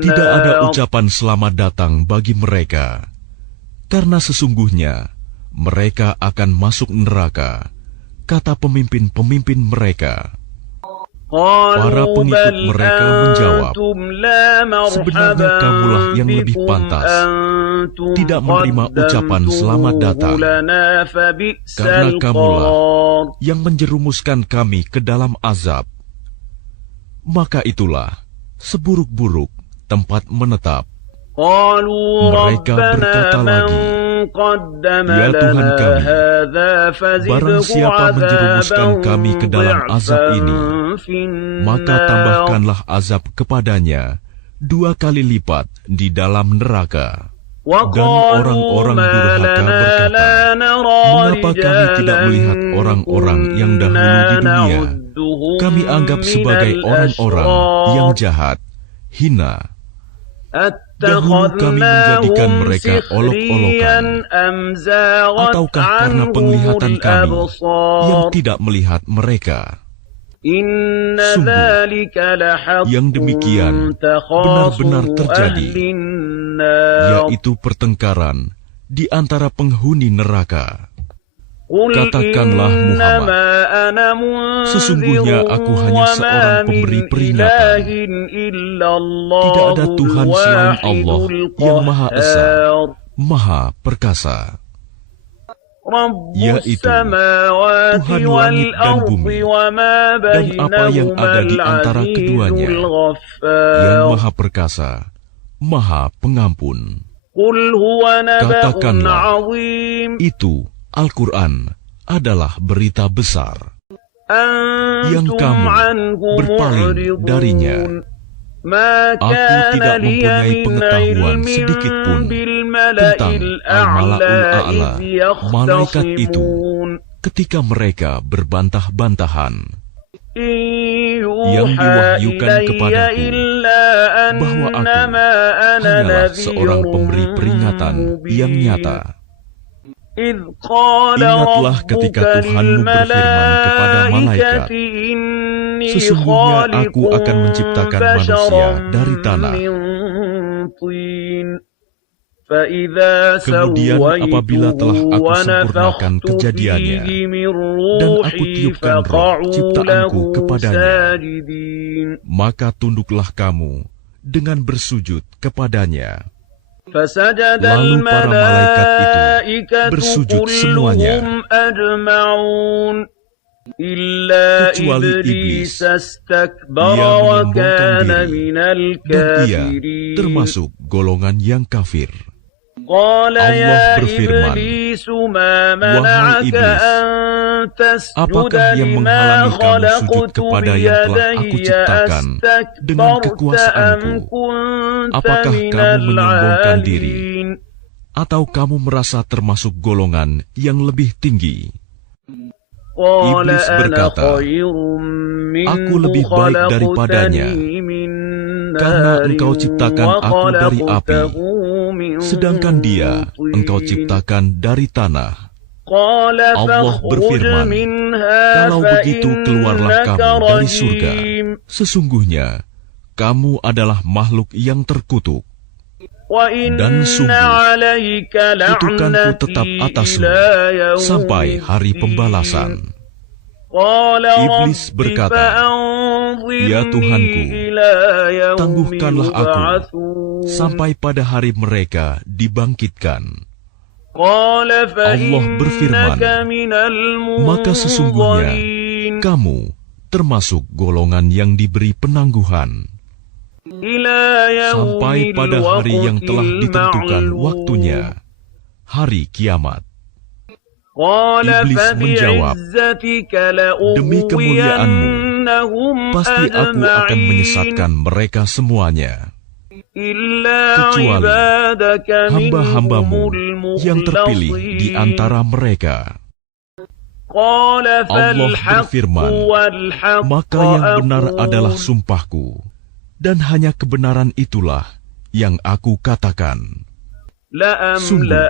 Tidak ada ucapan selamat datang bagi mereka, karena sesungguhnya mereka akan masuk neraka Kata pemimpin-pemimpin mereka. Para pengikut mereka menjawab, sebenarnya kamulah yang lebih pantas tidak menerima ucapan selamat datang, karena kamulah yang menjerumuskan kami ke dalam azab. Maka itulah seburuk-buruk tempat menetap. Mereka berkata lagi, ya Tuhan kami, barang siapa menjerumuskan kami ke dalam azab ini, maka tambahkanlah azab kepadanya 2 kali lipat di dalam neraka. Dan orang-orang durhaka berkata, mengapa kami tidak melihat orang-orang yang dahulu di dunia kami anggap sebagai orang-orang yang jahat, hina? Dahulu kami menjadikan mereka olok-olokan, ataukah karena penglihatan kami yang tidak melihat mereka? Sungguh, yang demikian benar-benar terjadi, yaitu pertengkaran di antara penghuni neraka. Katakanlah Muhammad, sesungguhnya aku hanya seorang pemberi peringatan. Tidak ada Tuhan selain Allah yang Maha Esa, Maha Perkasa, yaitu Tuhan langit dan bumi, dan apa yang ada di antara keduanya, yang Maha Perkasa, Maha Pengampun. Katakanlah, itu Al-Quran adalah berita besar yang kamu berpaling darinya. Aku tidak mempunyai pengetahuan sedikitpun tentang Al-Mala'ul A'la, malaikat itu, ketika mereka berbantah-bantahan. Yang diwahyukan kepadaku bahwa aku hanyalah seorang pemberi peringatan yang nyata. Ingatlah ketika Tuhanmu berfirman kepada malaikat, sesungguhnya aku akan menciptakan manusia dari tanah. Kemudian apabila telah aku sempurnakan kejadiannya, dan aku tiupkan roh ciptaanku kepadanya, maka tunduklah kamu dengan bersujud kepadanya. Lalu para malaikat itu bersujud semuanya, kecuali iblis. Ia menyombongkan diri, dan ia termasuk golongan yang kafir. Allah berfirman, wahai iblis, apakah yang menghalangi kamu sujud kepada yang telah aku ciptakan dengan kekuasaanku? Apakah kamu menyombongkan diri, atau kamu merasa termasuk golongan yang lebih tinggi? Iblis berkata, aku lebih baik daripadanya, karena engkau ciptakan aku dari api, sedangkan dia engkau ciptakan dari tanah. Allah berfirman, kalau begitu keluarlah kamu dari surga. Sesungguhnya kamu adalah makhluk yang terkutuk. Dan sungguh, kutukanku tetap atasmu sampai hari pembalasan. Iblis berkata, ya Tuhanku, tangguhkanlah aku sampai pada hari mereka dibangkitkan. Allah berfirman, maka sesungguhnya kamu termasuk golongan yang diberi penangguhan sampai pada hari yang telah ditentukan waktunya, hari kiamat. Iblis menjawab, demi kemuliaanmu, pasti aku akan menyesatkan mereka semuanya, kecuali hamba-hambamu yang terpilih di antara mereka. Allah berfirman, maka yang benar adalah sumpahku, dan hanya kebenaran itulah yang aku katakan. Sungguh,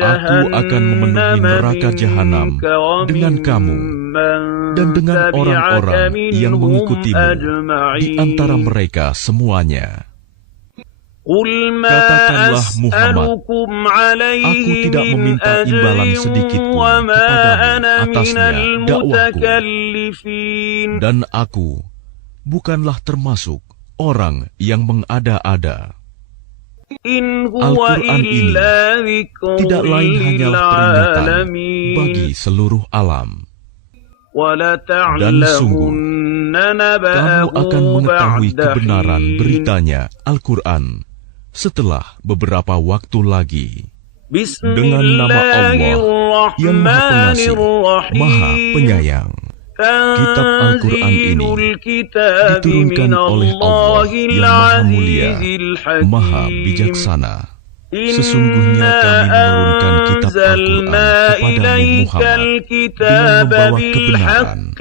aku akan memenuhi neraka jahanam dengan kamu dan dengan orang-orang yang mengikutimu di antara mereka semuanya. Katakanlah Muhammad, aku tidak meminta imbalan sedikit pun kepadamu atasnya dakwahku, dan aku bukanlah termasuk orang yang mengada-ada. Al-Quran ini tidak lain hanyalah peringatan bagi seluruh alam. Dan sungguh, kamu akan mengetahui kebenaran beritanya Al-Quran setelah beberapa waktu lagi. Dengan nama Allah yang Maha Pengasih, Maha Penyayang. Kitab Al-Quran ini diturunkan oleh Allah yang Maha Mulia, Maha Bijaksana. Sesungguhnya kami menurunkan kitab Al-Quran kepadamu Muhammad dengan membawa kebenaran.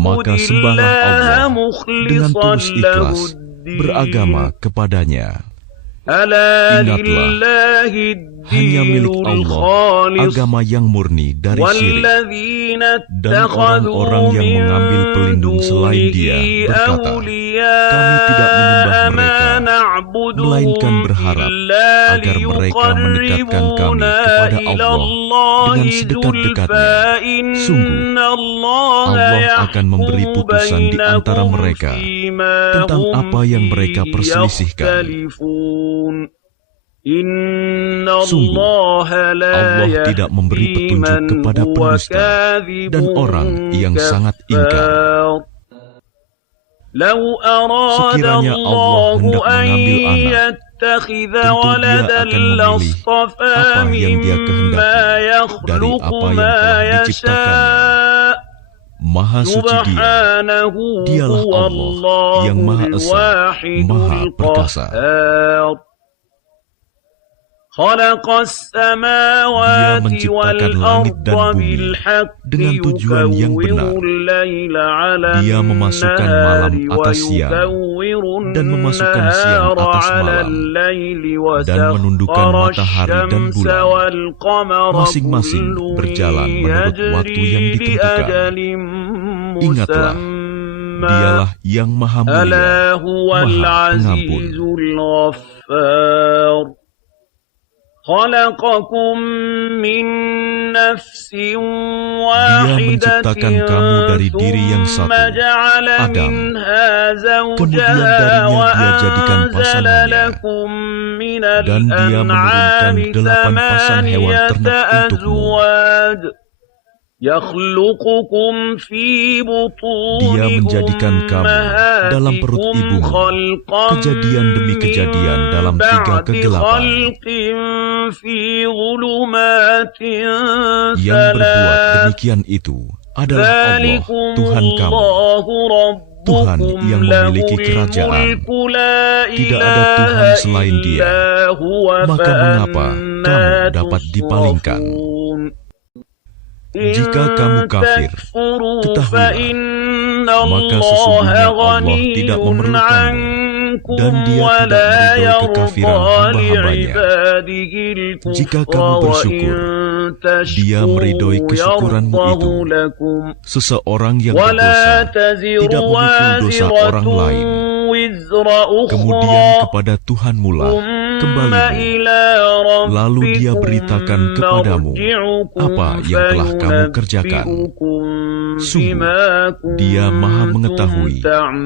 Maka sembahlah Allah dengan tulus ikhlas, beragama kepadanya. Ingatlah, hanya milik Allah agama yang murni dari syirik. Dan orang-orang yang mengambil pelindung selain Dia berkata, kami tidak menyembah mereka, melainkan berharap agar mereka mendekatkan kami kepada Allah dengan sedekat-dekatnya. Sungguh, Allah akan memberi putusan di antara mereka tentang apa yang mereka perselisihkan. Sungguh, Allah tidak memberi petunjuk kepada pendusta dan orang yang sangat ingkar. Sekiranya Allah hendak mengambil anak, tentu Dia akan memilih apa yang Dia kehendaki dari apa yang telah diciptakannya. Maha suci Dia, Dialah Allah yang Maha Esa, Maha Perkasa. Dia menciptakan langit dan bumi dengan tujuan yang benar. Dia memasukkan malam atas siang dan memasukkan siang atas malam, dan menundukkan matahari dan bulan, masing-masing berjalan menurut waktu yang ditentukan. Ingatlah, Dialah yang Maha Mulia, Maha Pengampun. Dia menciptakan kamu dari diri yang satu, Adam. Kemudian darinya Dia jadikan pasangannya, dan Dia menurunkan 8 pasang hewan ternak untukmu. Dia menjadikan kamu dalam perut ibumu, kejadian demi kejadian dalam 3 kegelapan. Yang berbuat demikian itu adalah Allah, Tuhan kamu, Tuhan yang memiliki kerajaan. Tidak ada Tuhan selain Dia. Maka mengapa kamu dapat dipalingkan? Jika kamu kafir, ketahuilah, maka sesungguhnya Allah tidak memerlukanmu, dan Dia tidak meridhoi kekafiran hamba-hambanya. Jika kamu bersyukur, Dia meridhoi kesyukuranmu itu. Seseorang yang berdosa tidak memikul dosa orang lain. Kemudian kepada Tuhanmu lah kembalimu, lalu Dia beritakan kepadamu apa yang telah kamu kerjakan. Sungguh, Dia Maha mengetahui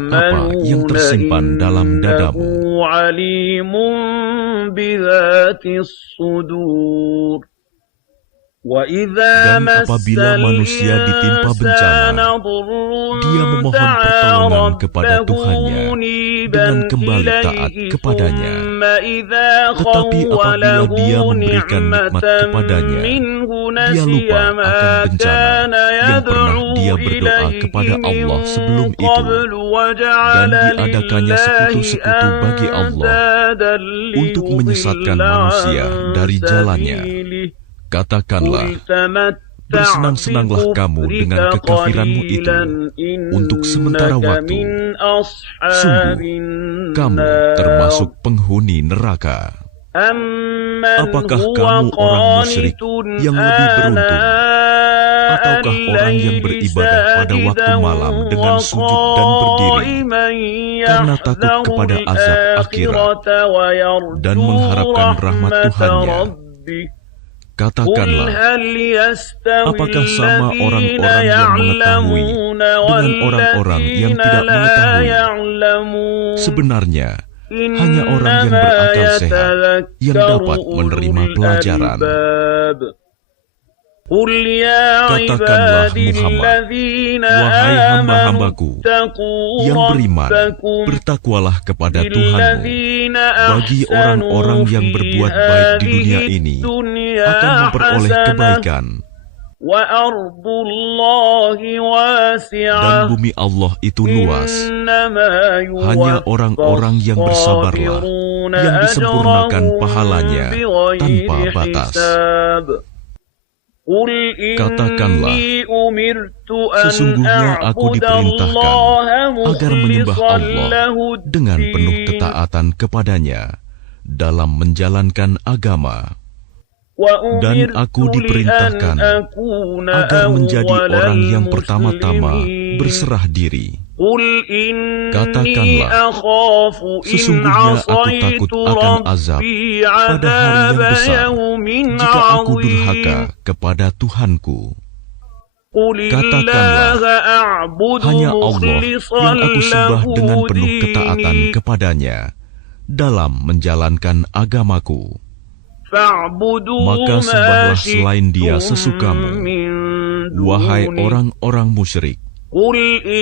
apa yang tersimpan dalam dadamu. Dan apabila manusia ditimpa bencana, dia memohon pertolongan kepada Tuhannya dengan kembali taat kepadanya. Tetapi apabila dia memberikan nikmat kepadanya, dia lupa akan bencana yang pernah dia berdoa kepada Allah sebelum itu, dan diadakannya sekutu-sekutu bagi Allah untuk menyesatkan manusia dari jalannya. Katakanlah, bersenang-senanglah kamu dengan kekafiranmu itu untuk sementara waktu. Sungguh, kamu termasuk penghuni neraka. Apakah kamu orang musyrik yang lebih beruntung, ataukah orang yang beribadah pada waktu malam dengan sujud dan berdiri karena takut kepada azab akhirat dan mengharapkan rahmat Tuhannya? Katakanlah, apakah sama orang-orang yang mengetahui dengan orang-orang yang tidak mengetahui? Sebenarnya, hanya orang yang berakal sehat yang dapat menerima pelajaran. Katakanlah Muhammad, wahai hamba-hambaku yang beriman, bertakwalah kepada Tuhanmu. Bagi orang-orang yang berbuat baik di dunia ini akan memperoleh kebaikan. Dan bumi Allah itu luas. Hanya orang-orang yang bersabarlah yang disempurnakan pahalanya tanpa batas. Katakanlah, sesungguhnya aku diperintahkan agar menyembah Allah dengan penuh ketaatan kepadanya dalam menjalankan agama. Dan aku diperintahkan agar menjadi orang yang pertama-tama berserah diri. Katakanlah, sesungguhnya aku takut akan azab pada hari yang besar jika aku durhaka kepada Tuhanku. Katakanlah, hanya Allah yang aku sembah dengan penuh ketaatan kepadanya dalam menjalankan agamaku. Maka sembahlah selain Dia sesukamu, wahai orang-orang musyrik.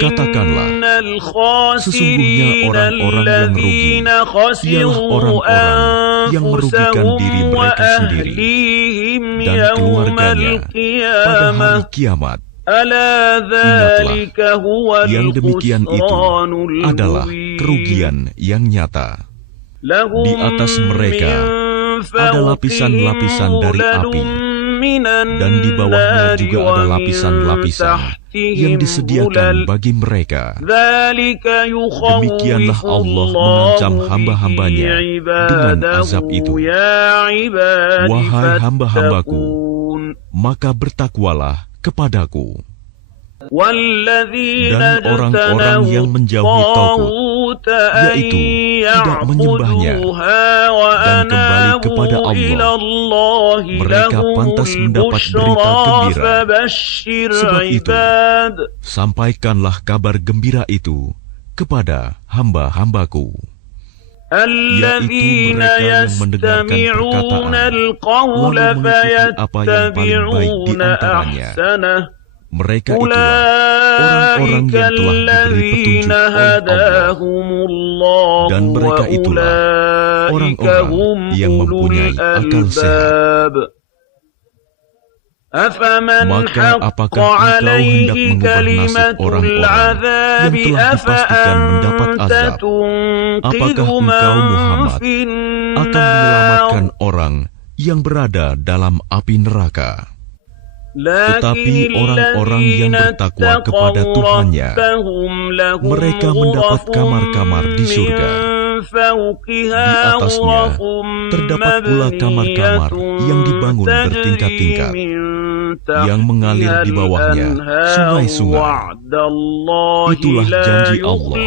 Katakanlah, sesungguhnya orang-orang yang rugi ialah orang-orang yang merugikan diri mereka sendiri dan keluarganya pada hari kiamat. Ingatlah, yang demikian itu adalah kerugian yang nyata. Di atas mereka ada lapisan-lapisan dari api, dan di bawahnya juga ada lapisan-lapisan yang disediakan bagi mereka. Demikianlah Allah mengancam hamba-hambanya dengan azab itu. Wahai hamba-hambaku, maka bertakwalah kepadaku. Dan orang-orang yang menjauhi Tagut, yaitu tidak menyembahnya dan kembali kepada Allah, mereka pantas mendapat berita gembira. Sebab itu, sampaikanlah kabar gembira itu kepada hamba-hambaku, yaitu mereka yang mendengarkan perkataan lalu mengikuti apa yang paling baik di antaranya. Mereka itulah orang-orang yang telah diberi petunjuk oleh Allah, dan mereka itulah orang-orang yang mempunyai akal sehat. Maka apakah engkau hendak mengubah nasib orang-orang yang telah dipastikan mendapat azab? Apakah engkau, Muhammad, akan menyelamatkan orang yang berada dalam api neraka? Tetapi orang-orang yang bertakwa kepada Tuhannya, mereka mendapat kamar-kamar di surga. Di atasnya terdapat pula kamar-kamar yang dibangun bertingkat-tingkat, yang mengalir di bawahnya sungai-sungai. Itulah janji Allah.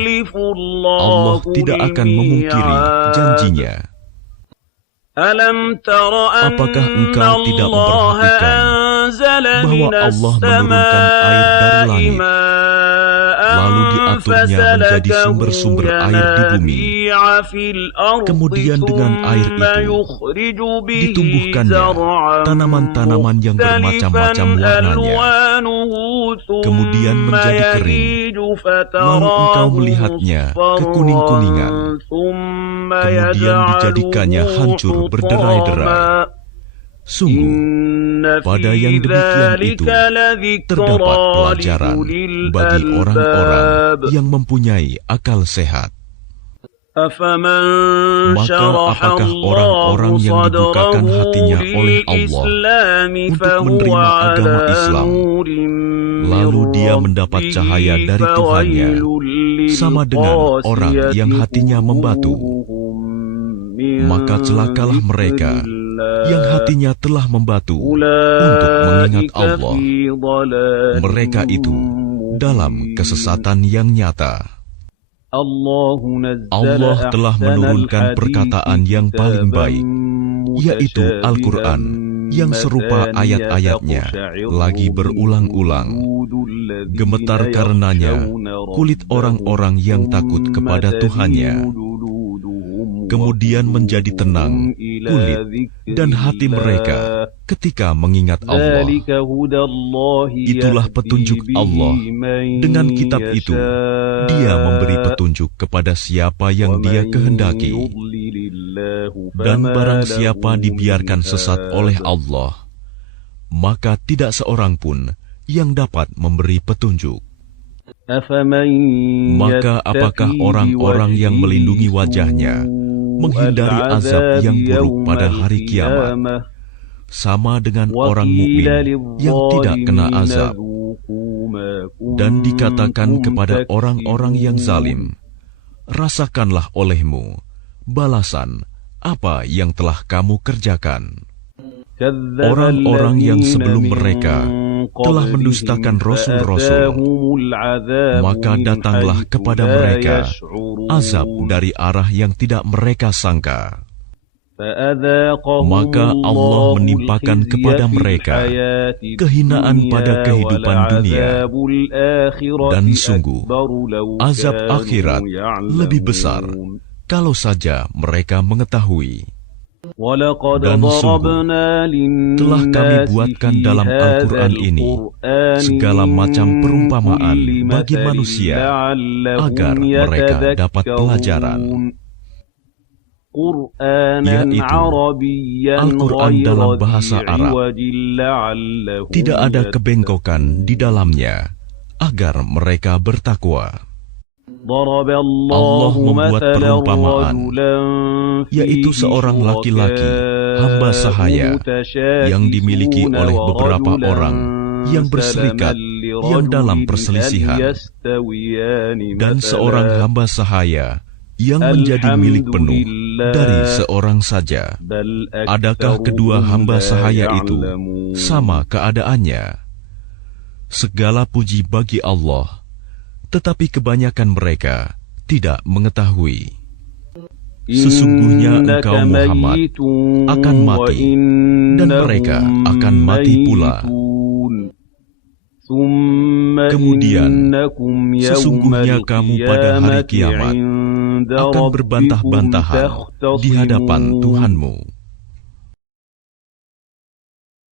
Allah tidak akan memungkiri janjinya. Apakah engkau tidak memperhatikan bahwa Allah menurunkan air dari langit, lalu diaturnya menjadi sumber-sumber air di bumi? Kemudian dengan air itu ditumbuhkannya tanaman-tanaman yang bermacam-macam warnanya, kemudian menjadi kering, lalu engkau melihatnya kekuning-kuningan, kemudian dijadikannya hancur berderai-derai. Sungguh, pada yang demikian itu terdapat pelajaran bagi orang-orang yang mempunyai akal sehat. Maka apakah orang-orang yang dibukakan hatinya oleh Allah untuk menerima agama Islam, lalu dia mendapat cahaya dari Tuhannya, sama dengan orang yang hatinya membatu? maka celakalah mereka yang hatinya telah membatu untuk mengingat Allah. Mereka itu dalam kesesatan yang nyata. Allah telah menurunkan perkataan yang paling baik, yaitu Al-Quran, yang serupa ayat-ayatnya lagi berulang-ulang. Gemetar karenanya kulit orang-orang yang takut kepada Tuhannya. Kemudian menjadi tenang kulit dan hati mereka ketika mengingat Allah. Itulah petunjuk Allah. Dengan kitab itu, Dia memberi petunjuk kepada siapa yang Dia kehendaki. Dan barang siapa dibiarkan sesat oleh Allah, maka tidak seorang pun yang dapat memberi petunjuk. Maka apakah orang-orang yang melindungi wajahnya menghindari azab yang buruk pada hari kiamat sama dengan orang mukmin yang tidak kena azab? Dan dikatakan kepada orang-orang yang zalim, rasakanlah olehmu balasan apa yang telah kamu kerjakan. Orang-orang yang sebelum mereka telah mendustakan rasul-rasul, maka datanglah kepada mereka azab dari arah yang tidak mereka sangka. Maka Allah menimpakan kepada mereka kehinaan pada kehidupan dunia, dan sungguh azab akhirat lebih besar kalau saja mereka mengetahui. Dan sungguh telah kami buatkan dalam Al-Quran ini segala macam perumpamaan bagi manusia agar mereka dapat pelajaran, yaitu Al-Quran dalam bahasa Arab. Tidak ada kebengkokan di dalamnya agar mereka bertakwa. Allah membuat perumpamaan, yaitu seorang laki-laki, hamba sahaya, yang dimiliki oleh beberapa orang yang berserikat yang dalam perselisihan, dan seorang hamba sahaya yang menjadi milik penuh dari seorang saja. Adakah kedua hamba sahaya itu sama keadaannya? Segala puji bagi Allah, tetapi kebanyakan mereka tidak mengetahui. Sesungguhnya engkau Muhammad akan mati, dan mereka akan mati pula. Kemudian sesungguhnya kamu pada hari kiamat akan berbantah-bantahan di hadapan Tuhanmu.